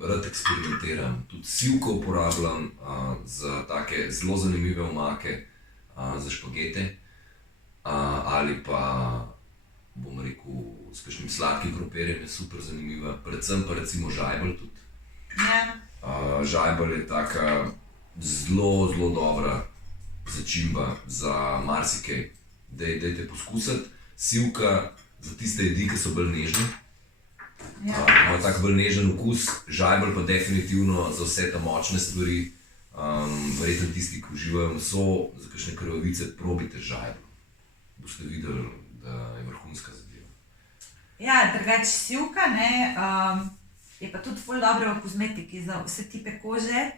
Rad eksperimentiram, tudi sivko uporabljam za take zelo zanimive omake, za špagete ali pa, bom rekel, s kakšnim sladkim krompirjem je super zanimiva, predvsem pa recimo žajbelj tudi. Ja. Žajbelj je taka zelo, zelo dobra začimba za marsikaj. Dajte poskusiti. Sivka za tiste jedi, ki so bolj nežne. Ima tak bolj nežen okus, žajbelj pa definitivno za vse te močne stvari. Verjetno tisti, ki uživajo meso, za kakšne krvavice, probajte žajbelj. Boste videli, da je vrhunska zadeva. Ja, drugače sivka, je pa tudi ful dobro v kozmetiki za vse tipe kože,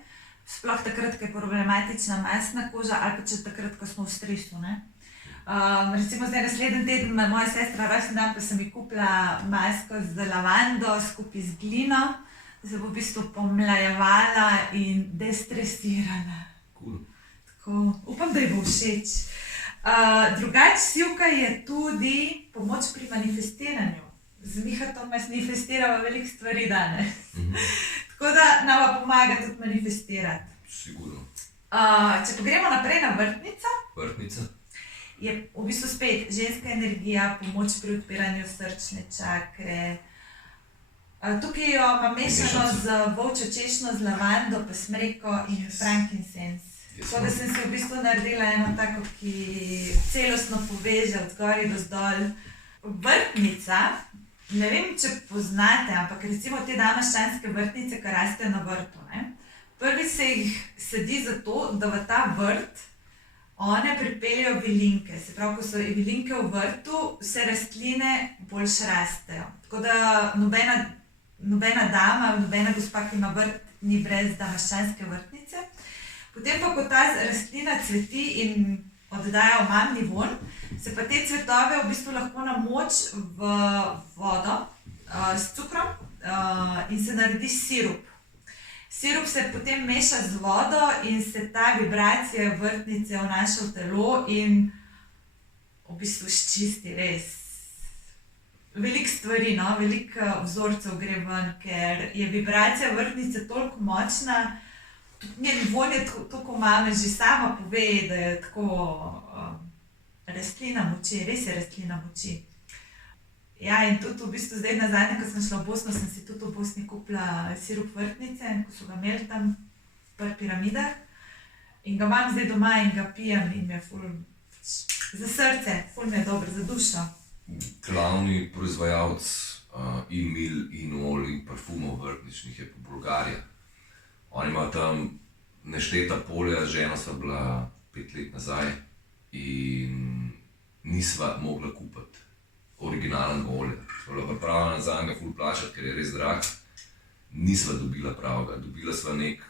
sploh takrat, ko je problematična masna koža ali pa če takrat, ko smo v stresu. Recimo zdaj naslednji teden ima moja sestra rojstni dan, pa sem ji kupila masko z lavando skupaj z glino, da se bo v bistvu pomlajevala in destresirala. Cool. Tako, upam, da ji bo všeč. Drugače sivka je tudi pomoč pri manifestiranju. Z Mihatom manifestirava veliko stvari danes. Tako da nama pomaga tudi manifestirati. Sigurno. Če pa gremo naprej na vrtnico. Vrtnica? Je v bistvu spet ženska energija, pomoč pri odpiranju srčne čakre. Tukaj jo imam mešano z volčjo češnjo, z lavando, pa smreko in frankincense. Tako da sem se v bistvu naredila eno tako, ki celostno poveže od zgoraj do zdol. Vrtnica, ne vem, če poznate, ampak recimo te damaščanske vrtnice, ki rastejo na vrtu. Prvi se jih sedi zato, da v ta vrt one pripeljejo vilinke. Se pravi, ko so vilinke v vrtu, vse rastline boljše rastejo. Tako da nobena dama, nobena gospa, ki ima vrt, ni brez damaščanske vrtnice. Potem pa, ko ta rastlina cveti in oddaja omamni vonj, se pa te cvetove v bistvu lahko namoči v vodo s cukrom in se naredi sirup. Sirup se potem meša z vodo in se ta vibracija vrtnice vnaša v telo in v bistvu ščisti res. Veliko stvari, no? Veliko vzorcev gre ven, ker je vibracija vrtnice toliko močna, tudi njen vonj je tako mame, že sama pove, da je tako rastlina moči, res je rastlina moči. Ja, in tudi v bistvu zdaj nazadnje, ko sem šla v Bosno, sem si tudi v Bosni kupila sirup vrtnice, ko so ga imeli tam pri piramidah. In ga imam zdaj doma in ga pijem in mi je ful za srce, ful mi je dobro, za dušo. Glavni proizvajalec in mil in olj in parfumov vrtničnih je pa Bolgarija. Oni imajo tam nešteta polja, z ženo sva bila 5 let nazaj in nisva mogla kupiti originalnega olja. Sva bila pripravljena zanj ga ful plačati, ker je res drag. Nisva dobila pravega, dobila sva nek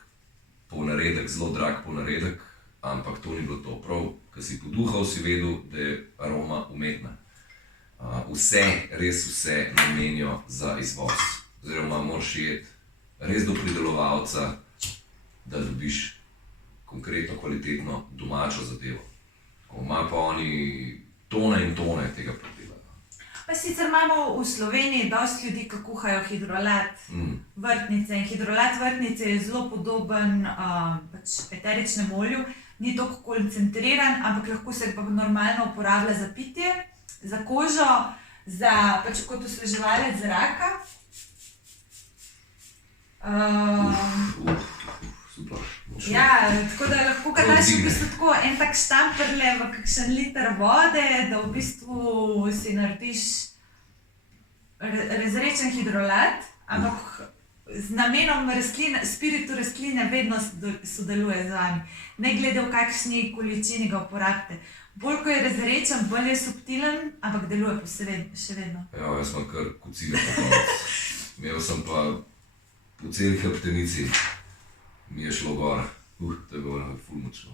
polnaredek, zelo drag polnaredek, ampak to ni bilo to. Prav, ko si poduhal, si vedel, da je aroma umetna. Res vse namenijo za izvoz. Oziroma moraš jeti res do pridelovalca, da dobiš konkretno, kvalitetno domačo zadevo. Ko ima pa oni tone in tone tega predela. Pa sicer imamo v Sloveniji dosti ljudi, ki kuhajo hidrolat vrtnice. In hidrolat vrtnice je zelo podoben eteričnemu olju. Ni toliko koncentriran, ampak lahko se pa normalno uporablja za pitje, za kožo, za kot osveževalec zraka. Super. Ja, tako da lahko ga daš v bistvu tako en tak štamprle v kakšen liter vode, da v bistvu si narediš razrečen hidrolat, ampak z namenom spiritu rastline vedno sodeluje z vami. Ne glede v kakšni količini ga uporabite. Bolj ko je razrečen, bolj je subtilen, ampak deluje pa še vedno. Ja, jaz sem kar kocila po konec. Imel sem pa po celi hrbtenici. Mi je šlo gor. To je bilo ful močno.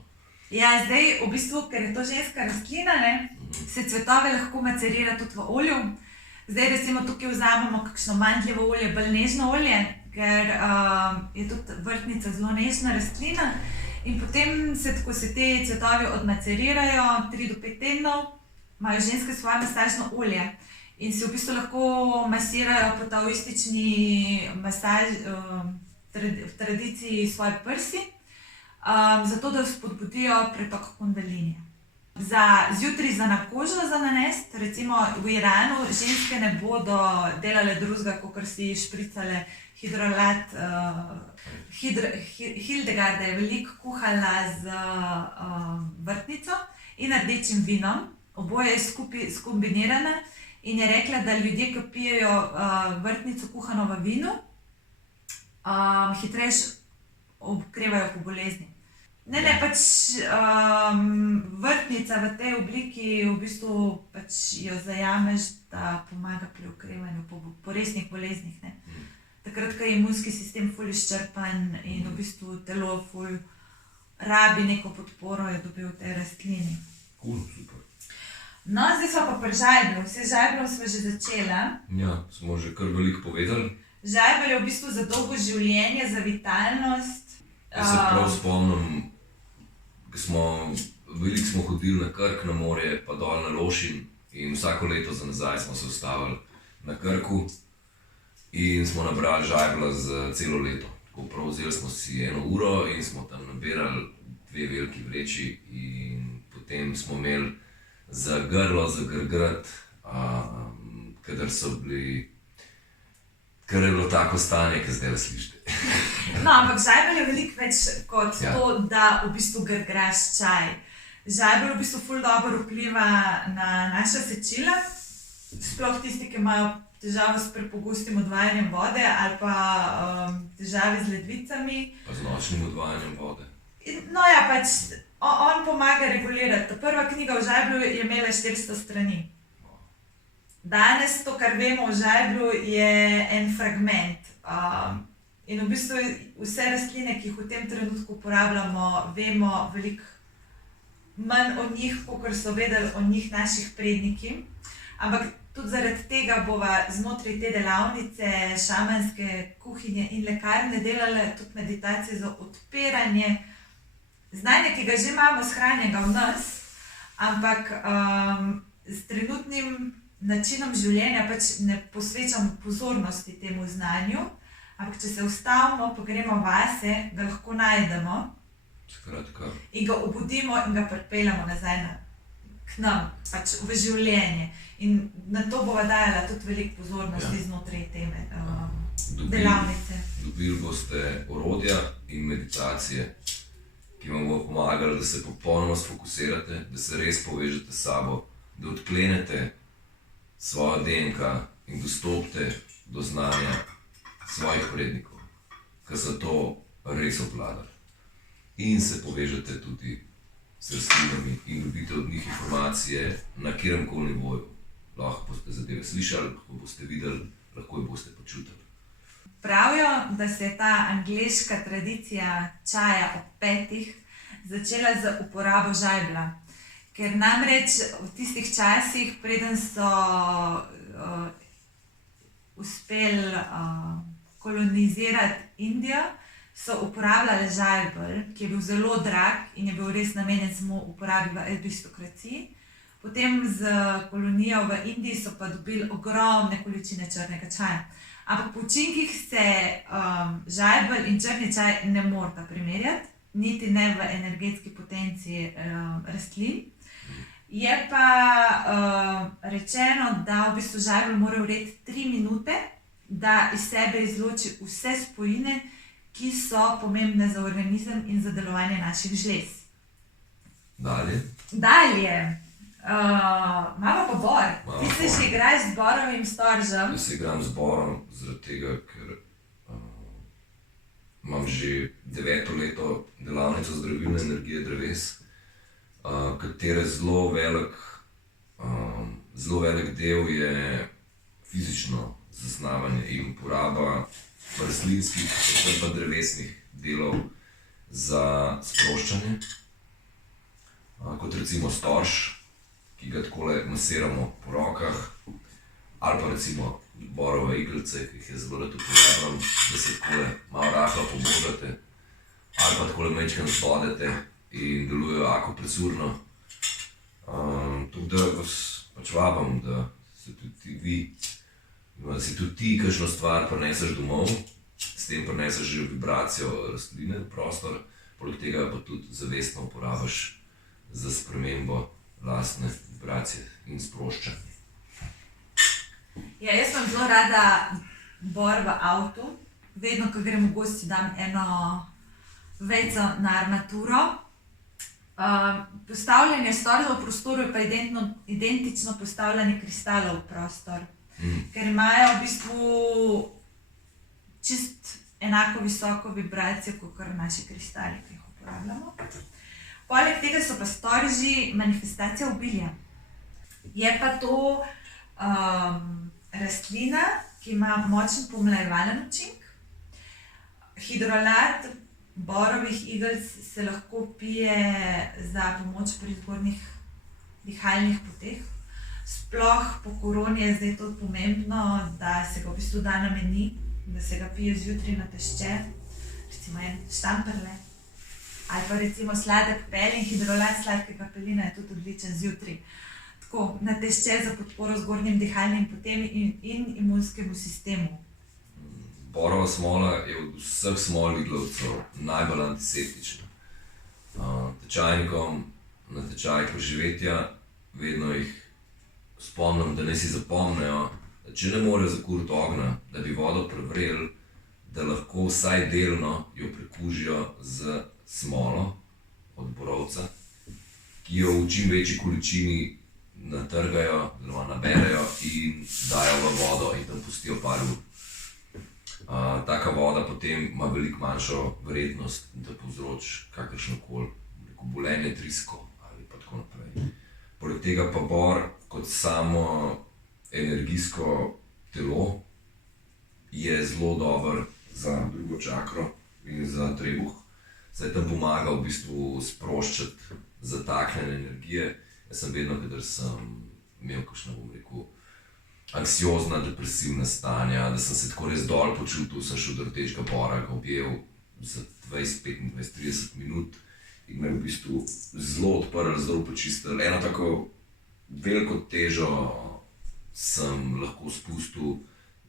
Ja, zdaj v bistvu, ker je to ženska rastlina, se cvetove lahko macerira tudi v olju. Zdaj recimo tukaj vzamemo kakšno mandljevo olje, bolj nežno olje, ker je tudi vrtnica zelo nežna rastlina. In potem ko se te cvetovi odmacerirajo 3 do 5 tednov, imajo ženske svoje masažno olje. In si v bistvu lahko masirajo po taoistični v tradiciji svoje prsi, zato da spodbudijo pretok kundalini. Zjutraj za na kožo za nanesti, recimo v Iranu ženske ne bodo delale drugega, kakor si špricale hidrolat. Hildegarda je veliko kuhala z vrtnico in rdečim vinom, oboje je skupaj skombinirana in je rekla, da ljudje, ki pijejo vrtnico kuhano v vinu, hitreje okrevajo po bolezni. Ne, vrtnica v tej obliki v bistvu jo zajameš, da pomaga pri okrevanju po resnih boleznih. Takrat, ko je imunski sistem ful izčrpan in v bistvu telo ful rabi neko podporo, je dobil v tej rastlini. Super. No, zdaj smo pa pri žajblju. Vse žajbljem smo že začela. Ja, smo že kar veliko povedali. Žajbelj je v bistvu za dolgo življenje, za vitalnost. Jaz se prav spomnim, veliko smo hodili na Krk, na morje, pa dol na Lošin in vsako leto za nazaj smo se ustavili na Krku in smo nabrali žajblja za celo leto. Tako prav vzeli smo si 1 uro in smo tam nabirali 2 veliki vreči in potem smo imeli za grlo, za grgrat, kadar so bili, kar je bilo tako stanje, ki zdaj slišite. No, ampak žajbelj je veliko več kot to, da v bistvu grgraš čaj. Žajbelj v bistvu ful dobro vpliva na naša sečila, sploh tisti, ki imajo težavo s prepogostim odvajanjem vode ali pa težave z ledvicami. Pa z nočnim odvajanjem vode. No ja, pač on pomaga regulirati. Prva knjiga o žajblju je imela 400 strani. Danes to, kar vemo o žajblju, je en fragment. In v bistvu vse rastline, ki jih v tem trenutku uporabljamo, vemo veliko manj o njih, kot so vedeli o njih naših predniki. Ampak tudi zaradi tega bova znotraj te delavnice šamanske kuhinje in lekarne delala tudi meditacije za odpiranje znanja, ki ga že imamo shranjenega v nas, ampak s trenutnim načinom življenja pač ne posvečamo pozornosti temu znanju, ampak če se ustavimo, pa gremo vase, ga lahko najdemo. Skratka. In ga obudimo in ga pripeljamo nazaj k nam, pač v življenje. In na to bova dajala tudi veliko pozornosti znotraj teme delavnice. Dobili boste orodja in meditacije, ki vam bo pomagali, da se popolnoma sfokusirate, da se res povežete s sabo, da odklenete svojo DNK in dostopite do znanja svojih prednikov, ki so to res obvladali. In se povežete tudi s rastlinami in dobite od njih informacije na kateremkoli nivoju. Lahko boste zadeve slišali, lahko boste videli, lahko jih boste počutili. Pravijo, da se je ta angleška tradicija čaja ob 5 začela z uporabo žajblja. Ker namreč v tistih časih, preden so uspeli kolonizirati Indijo, so uporabljali žajbelj, ki je bil zelo drag in je bil res namenjen samo uporabi v aristokraciji. Potem z kolonijo v Indiji so pa dobili ogromne količine črnega čaja. Ampak po učinkih se žajbelj in črni čaj ne morata primerjati, niti ne v energetski potenciji rastlin. Je pa rečeno, da v bistvu žajbelj mora vreti 3 minute, da iz sebe izloči vse spojine, ki so pomembne za organizem in za delovanje naših žlez. Dalje. Imamo pa bor. Ti se že igraš z borovim storžem. Jaz se igram z borom zaradi tega, ker imam že 9. leto delavnico zdravilne energije dreves, katere zelo velik del je fizično zaznavanje in uporaba rastlinskih, predvsem pa drevesnih delov za sproščanje. Kot recimo storž, ki ga takole masiramo po rokah, ali pa recimo borove iglice, ki jih je zelo rad uporabljam, da se takole malo rahlo pobožate, ali pa takole majčkeno zbodete in delujejo akupresurno. Tako da vas pač vabim, da se tudi vi, da si tudi ti kakšno stvar prineseš domov, s tem prineseš že vibracijo rastline v prostor, poleg tega pa tudi zavestno uporabiš za spremembo lastne vibracije in sproščanje. Ja, jaz imam zelo rada bor v avtu. Vedno, ko grem v gosti, dam eno vejico na armaturo. Postavljanje storžev v prostoru je pa identično postavljanje kristalov v prostor. Ker imajo v bistvu čist enako visoko vibracijo, kot naši kristali, ki jih uporabljamo. Poleg tega so pa storži manifestacija obilja. Je pa to rastlina, ki ima močen pomlajevalen učinek. Hidrolat borovih igelc se lahko pije za pomoč pri zgornjih dihalnih poteh. Sploh po koroni je zdaj to pomembno, da se ga v bistvu da na meni, da se ga pije zjutraj na tešče, recimo en štamperle. Ali pa recimo sladek pelin, hidrolat sladkega pelina je tudi odličen zjutraj. Tako, na tešče za podporo zgornjim dihalnim potem in imunskemu sistemu. Borova smola je od vseh smol iglavcev najbolj antiseptična. Tečajnikom na tečajih preživetja vedno jih spomnim, da naj si zapomnejo, da če ne morejo zakuriti ognja, da bi vodo prevreli, da lahko vsaj delno jo prekužijo z smolo od borovca, ki jo v čim večji količini natrgajo, oziroma naberejo in dajo v vodo in tam pustijo par ur. Taka voda potem ima veliko manjšo vrednost, da povzroči kakršnokoli bolenje, drisko ali pa tako naprej. Poleg tega pa bor kot samo energijsko telo je zelo dober za drugo čakro in za trebuh, saj tam pomaga v bistvu sproščati zataknjene energije. Jaz sem vedno, kadar sem imel kakšno, bom rekel, anksiozna, depresivna stanja, da sem se tako res dol počutil, sem šel do rdečega bora, ga objel za 20, 25, 30 minut in me v bistvu zelo odprl, zelo počistil. Eno tako veliko težo sem lahko spustil,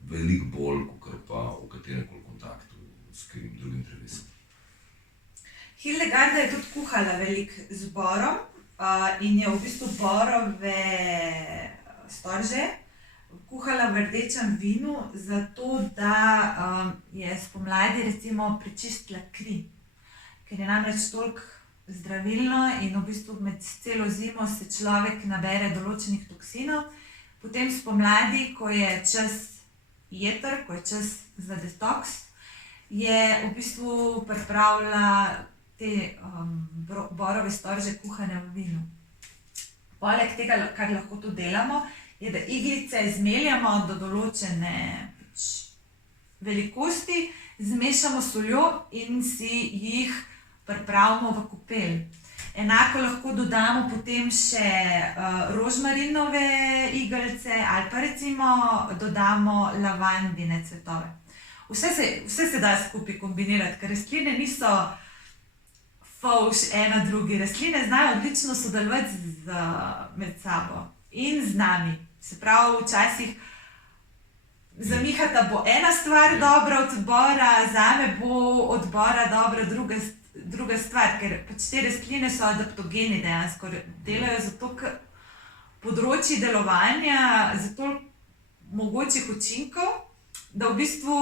veliko bolj, kot pa v kateremkoli kontaktu s katerim drugim telesom. Hildegarda je tudi kuhala veliko z borom in je v bistvu borove storže kuhala v rdečem vinu, zato da je spomladi recimo prečistila kri, ker je namreč toliko zdravilno in v bistvu med celo zimo se človek nabere določenih toksinov. Potem spomladi, ko je čas jeter, ko je čas za detoks, je v bistvu pripravila te borove storže kuhane v vinu. Poleg tega, kar lahko tu delamo, je, da iglice zmeljamo do določene velikosti, zmešamo s soljo in si jih pripravimo v kopel. Enako lahko dodamo potem še rožmarinove iglice ali pa recimo dodamo lavandine cvetove. Vse se da skupaj kombinirati, ker rastline niso fovš ena drugi. Rastline znajo odlično sodelovati med sabo in z nami. Se pravi, včasih zamihata bo ena stvar dobra od bora, zame bo od bora dobra druga stvar, ker pač te rastline so adaptogeni dejansko, delajo za toliko področji delovanja, za toliko mogočih učinkov, da v bistvu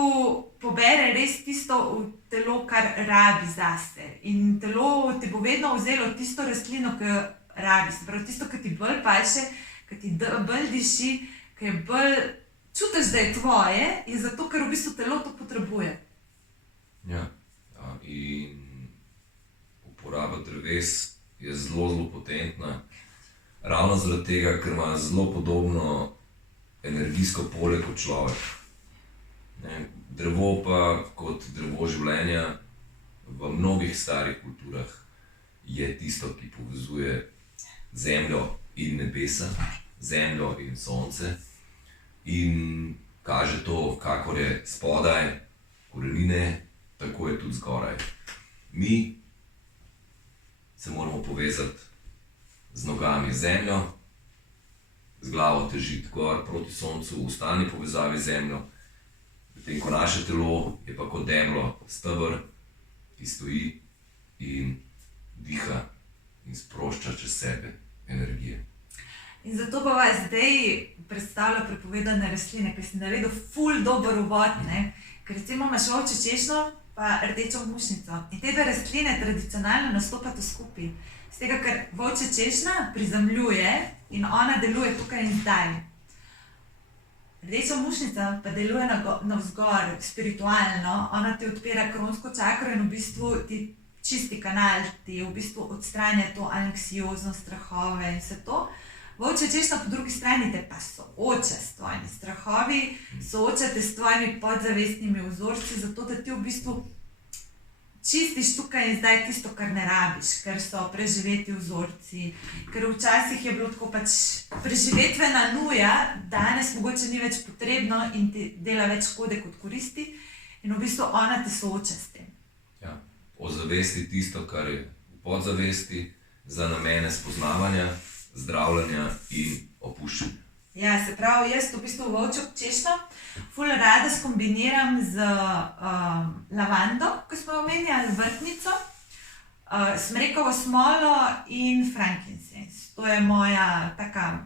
pobere res tisto v telo, kar rabi zase. In telo ti bo vedno vzelo tisto rastlino, ki jo rabi. Se pravi, tisto, ki ti bolj paše, ki ti bolj diši, ki je bolj čutiš, da je tvoje, in zato, ker v bistvu telo to potrebuje. Ja, in uporaba dreves je zelo, zelo potentna. Ravno zaradi tega, ker ima zelo podobno energijsko polje kot človek. Drevo pa kot drevo življenja v mnogih starih kulturah je tisto, ki povezuje zemljo in nebesa, zemljo in sonce in kaže to, kakor je spodaj korenine, tako je tudi zgoraj. Mi se moramo povezati z nogami z zemljo, z glavo težiti gor proti soncu, v stalni povezavi z zemljo. Medtem ko naše telo je pa kot deblo steber, ki stoji in diha in sprošča čez sebe energije. In zato bova zdaj predstavila prepovedane rastline, ker si naredil ful dober uvod, ne? Ker recimo imaš ovčjo češnjo pa rdečo mušnico. In te dve rastline tradicionalno nastopata skupaj. Z tega, ker ovčja češnja prizemljuje in ona deluje tukaj in zdaj. Rdeča mušnica pa deluje navzgor, spiritualno, ona ti odpira kronsko čakro in v bistvu ti čisti kanal, ti v bistvu odstranja to anksioznost, strahove in vse to. Ovčja češnja po drugi strani te pa sooča s tvojimi strahovi, sooča te s tvojimi podzavestnimi vzorci, zato da ti v bistvu čistiš tukaj in zdaj tisto, kar ne rabiš, ker so preživeti vzorci, ker včasih je bilo tako pač preživetvena nuja, danes mogoče ni več potrebno in ti dela več škode kot koristi in v bistvu ona te sooča s tem. Ja, ozavesti tisto, kar je v podzavesti, za namene spoznavanja, zdravljenja in opuščanja. Ja, se pravi, jaz v bistvu ovčjo češnjo ful rada skombiniram z lavando, ko smo jo omenjali, vrtnico, smrekovo smolo in frankincense. To je moja taka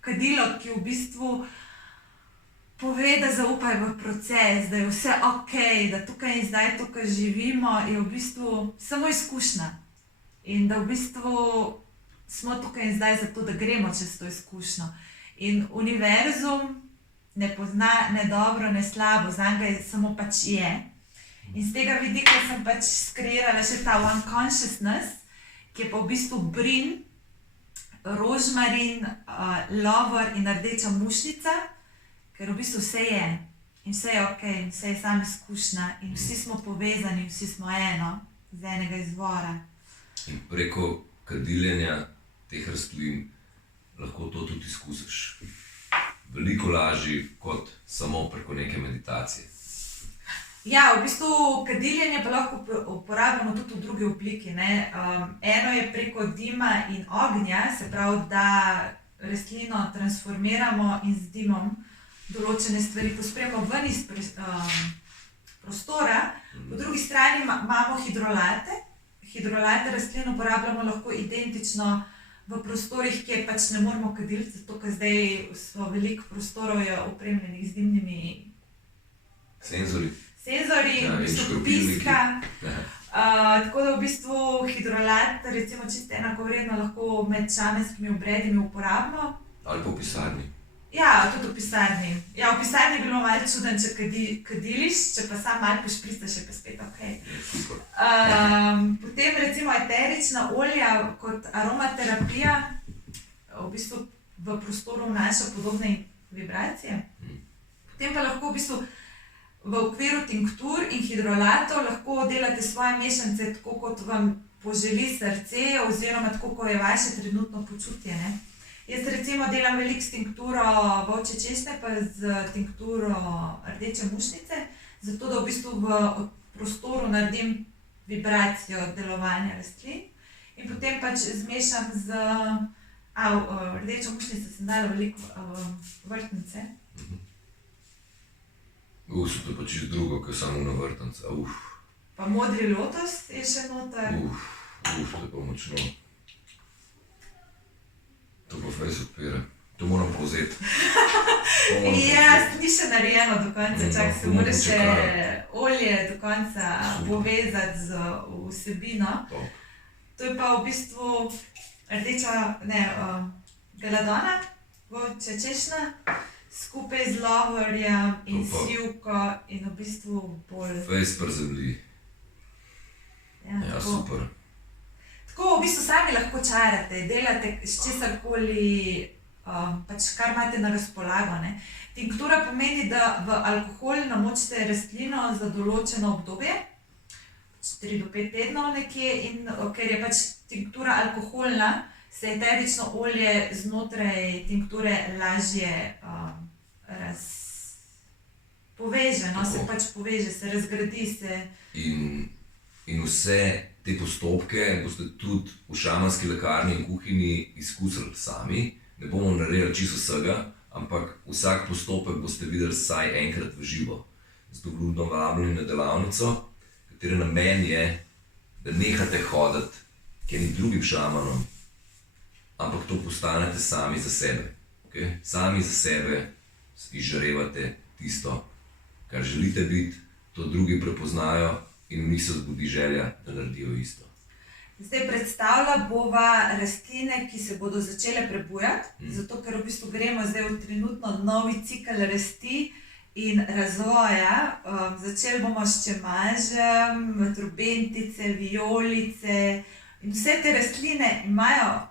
kadilo, ki v bistvu pove, da zaupaj v proces, da je vse okej, da tukaj in zdaj to, kar živimo, je v bistvu samo izkušnja. In da v bistvu smo tukaj in zdaj zato, da gremo čez to izkušnjo. In univerzum ne pozna ne dobro, ne slabo, zanj ga samo pač je. In z tega vidika sem pač skreirala še ta One Consciousness, ki je pa v bistvu brin, rožmarin, lovor in rdeča mušnica, ker v bistvu vse je. In vse je okej, vse je samo izkušnja in vsi smo povezani, vsi smo eno, z enega izvora. In preko kadiljenja teh rastlin lahko to tudi izkusiš. veliko lažji kot samo preko neke meditacije. Ja, v bistvu kadiljenje pa lahko uporabljamo tudi v drugi obliki. Eno je preko dima in ognja, se pravi, da rastlino transformiramo in z dimom določene stvari pospremo ven iz prostora. Po drugi strani imamo hidrolate. Hidrolate rastlin uporabljamo lahko identično v prostorih, kjer pač ne moremo kaditi, zato ker zdaj so veliko prostorov opremljenih z dimnimi Senzori. V bistvu piska. Tako da v bistvu hidrolat, recimo čisto enakovredno lahko med šamanskimi obredimi uporabimo. Ali pa v pisarni. Ja, tudi v pisarni. Ja, v pisarni je bilo malo čuden, če kadiliš, če pa sam malo pošpristaš, je pa spet ok. Super. Potem recimo eterična olja kot aromaterapija v bistvu v prostoru vnaša podobne vibracije. Potem pa lahko v bistvu v okviru tinktur in hidrolatov lahko delate svoje mešance tako, kot vam poželi srce oziroma tako, kot je vaše trenutno počutje. Jaz recimo delam veliko s tinkturo volčje češnje pa z tinkturo rdeče mušnice, zato da v bistvu v prostoru naredim vibracijo delovanja rastlin in potem pač zmešam z rdečo mušnico, sem dala veliko vrtnice. So to pa čisto drugo, kot samo na vrtnica. Pa modri lotos je še noter. To je pa močno. To pa fajn odpira. To moram povzeti. Ja, ni še narejeno do konca, čak se moraš še olje do konca povezati z vsebino. To je pa v bistvu rdeča, beladona, volčja češnja, skupaj z lovorjem in sivko in v bistvu bolj... Fejs przemlji. Ja, super. Tako v bistvu sami lahko čarate, delate s česarkoli, pač kar imate na razpolago. Tinktura pomeni, da v alkohol namočite rastlino za določeno obdobje, 3 do 5 tednov nekje, in ker je pač tinktura alkoholna, se eterično olje znotraj tinkture lažje poveže, se pač poveže, se razgradi se. In vse te postopke boste tudi v šamanski lekarni in kuhinji izkusili sami. Ne bomo naredili čisto vsega, ampak vsak postopek boste videli vsaj enkrat v živo. Zato vljudno vabljeni na delavnico, katere namen je, da nehate hoditi k enim drugim šamanom, ampak to postanete sami za sebe. Okay? Sami za sebe izžarevate tisto, kar želite biti, to drugi prepoznajo in v njih se zbudi želja, da naredijo isto. Zdaj predstavila bova rastline, ki se bodo začele prebujati, zato ker v bistvu gremo zdaj v trenutno novi cikel rasti in razvoja. Začeli bomo s čemažem, trobentice, vijolice in vse te rastline imajo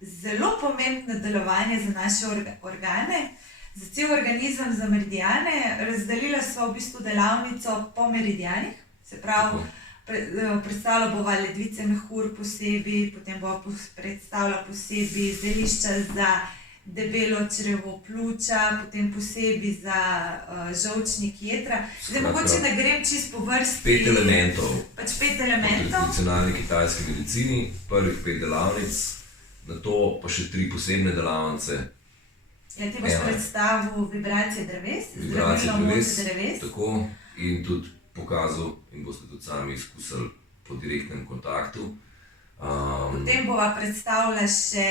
zelo pomembno delovanje za naše organe, za cel organizem, za meridijane. Razdelila sva v bistvu delavnico po meridijanih, se pravi, predstavila bova ledvice mehur posebej, potem bova predstavila posebej zelišča za debelo črevo pljuča, potem posebej za žolčnik jetra. Zdaj mogoče ne grem čisto po vrsti. 5 elementov. Pač 5 elementov. V tradicionalni kitajski medicini, prvih 5 delavnic, nato pa še 3 posebne delavnice. Ja, ti boš predstavil vibracije dreves, Vibracije zdravilo moč dreves. Tako, in tudi pokazal, in boste tudi sami izkusili po direktnem kontaktu. Potem bova predstavila še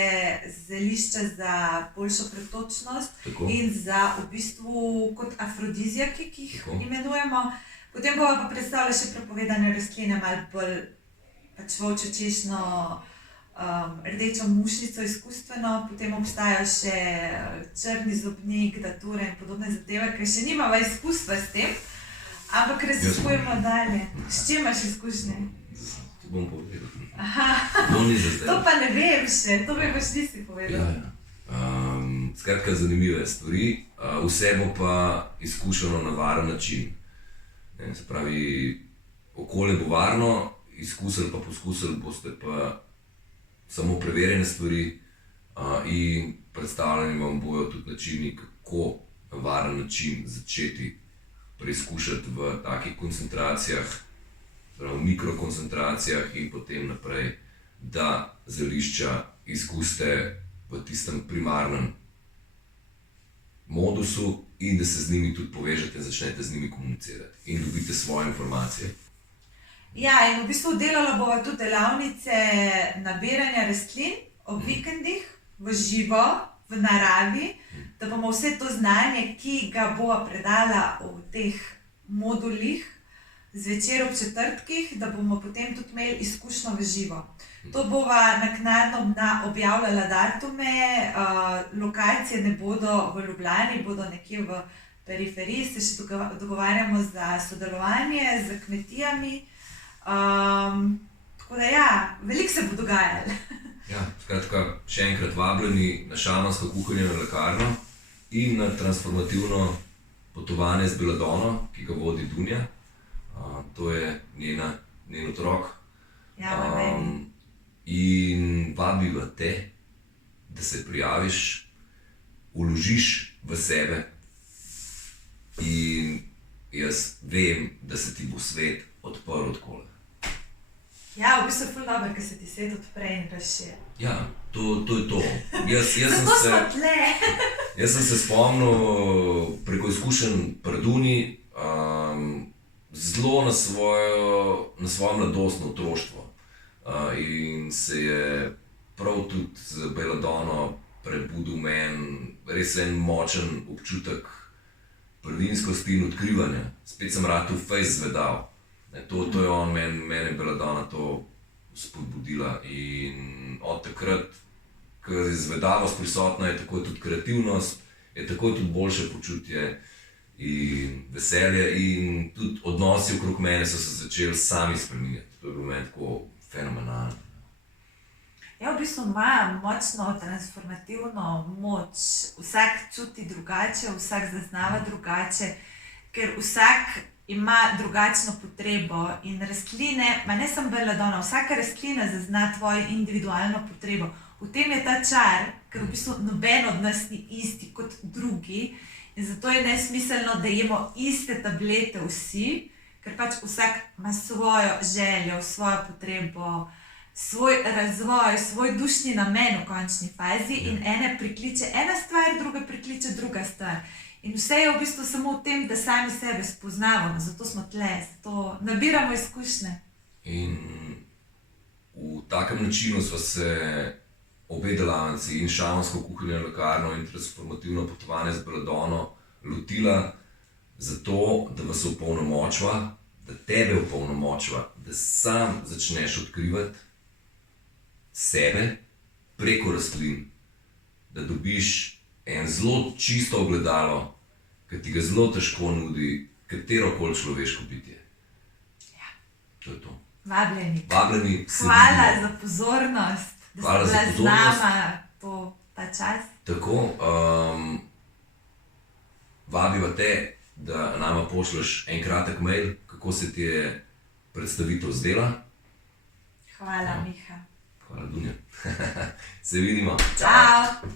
zelišča za boljšo pretočnost in za v bistvu kot afrodizijaki, ki jih imenujemo. Potem bova pa predstavila še prepovedane rastline, malo bolj pač volčjo češnjo, rdečo mušnico izkustveno, potem obstajajo še črni zobnik, dature in podobne zadeve, ker še nimava izkustva s tem, ampak raziskujemo dalje. S čim imaš izkušnje? To bom povedal. To pa ne vem še, to mi boš nisi povedal. Skratka, zanimive stvari, vse bo pa izkušeno na varen način. Se pravi, okolje bo varno, izkusili pa poskusili boste pa samo preverjene stvari in predstavljeni vam bojo tudi načini, kako varen način začeti preizkušati v takih koncentracijah, v mikrokoncentracijah in potem naprej, da zelišča izkuste v tistem primarnem modusu in da se z njimi tudi povežete in začnete z njimi komunicirati in dobite svoje informacije. Ja, in v bistvu delala bova tudi delavnice nabiranja rastlin ob vikendih, v živo, v naravi, da bomo vse to znanje, ki ga bova predala v teh modulih zvečer ob četrtkih, da bomo potem tudi imeli izkušnjo v živo. To bova naknadno objavljala datume, lokacije ne bodo v Ljubljani, bodo nekje v periferiji, se še dogovarjamo za sodelovanje z kmetijami. Tako da ja, veliko se bo dogajalo. Ja, skratka, še enkrat vabljeni na šamansko kuhanje na lekarno in na transformativno potovanje z Beladono, ki ga vodi Dunja. To je njen otrok. Ja, meni. In vabiva te, da se prijaviš, vložiš v sebe in jaz vem, da se ti bo svet odprl odkole. Ja, v bistvu je ful dobro, ker se ti svet odpre in razširi. Ja, to je to. Zato smo tle. Jaz sem se spomnil preko izkušenj pri Duni, zelo na svojo mladostno otroštvo. In se je prav tudi z Beladono prebudil meni res en močen občutek prvinskosti in odkrivanja. Spet sem ratal fejst zvedav. To je on, mene Beladona to spodbudila in od takrat, ko je zvedavost prisotna, je takoj tudi kreativnost, je takoj tudi boljše počutje in veselje in tudi odnosi okrog mene so se začeli sami spreminjati. To je bilo meni tako fenomenalno. Ja, v bistvu ima močno transformativno moč. Vsak čuti drugače, vsak zaznava drugače, ker vsak ima drugačno potrebo in rastline, ma ne samo Beladona, vsaka rastlina zazna tvojo individualno potrebo. V tem je ta čar, ker v bistvu noben od nas ni isti kot drugi in zato je nesmiselno, da jemo iste tablete vsi, ker pač vsak ima svojo željo, svojo potrebo, svoj razvoj, svoj dušni namen v končni fazi in ene prikliče ena stvar, druga prikliče druga stvar. In vse je v bistvu samo v tem, da sami sebe spoznavamo, zato smo tle, zato nabiramo izkušnje. In v takem načinu sva se obe delavnici in šamansko kuhanje na lekarno in transformativno potovanje z Beladono lotila zato, da vas opolnomočiva, da tebe opolnomočiva, da sam začneš odkrivati sebe preko rastlin, da dobiš en zelo čisto ogledalo, ki ti ga zelo težko nudi katerokoli človeško bitje. Ja. To je to. Vabljeni. Vabljeni. Hvala za pozornost, da ste bila z nama ta čas. Tako, vabiva te, da nama pošlješ en kratek mail, kako se ti je predstavitev zdela. Hvala, Miha. Hvala, Dunja. Se vidimo. Čau.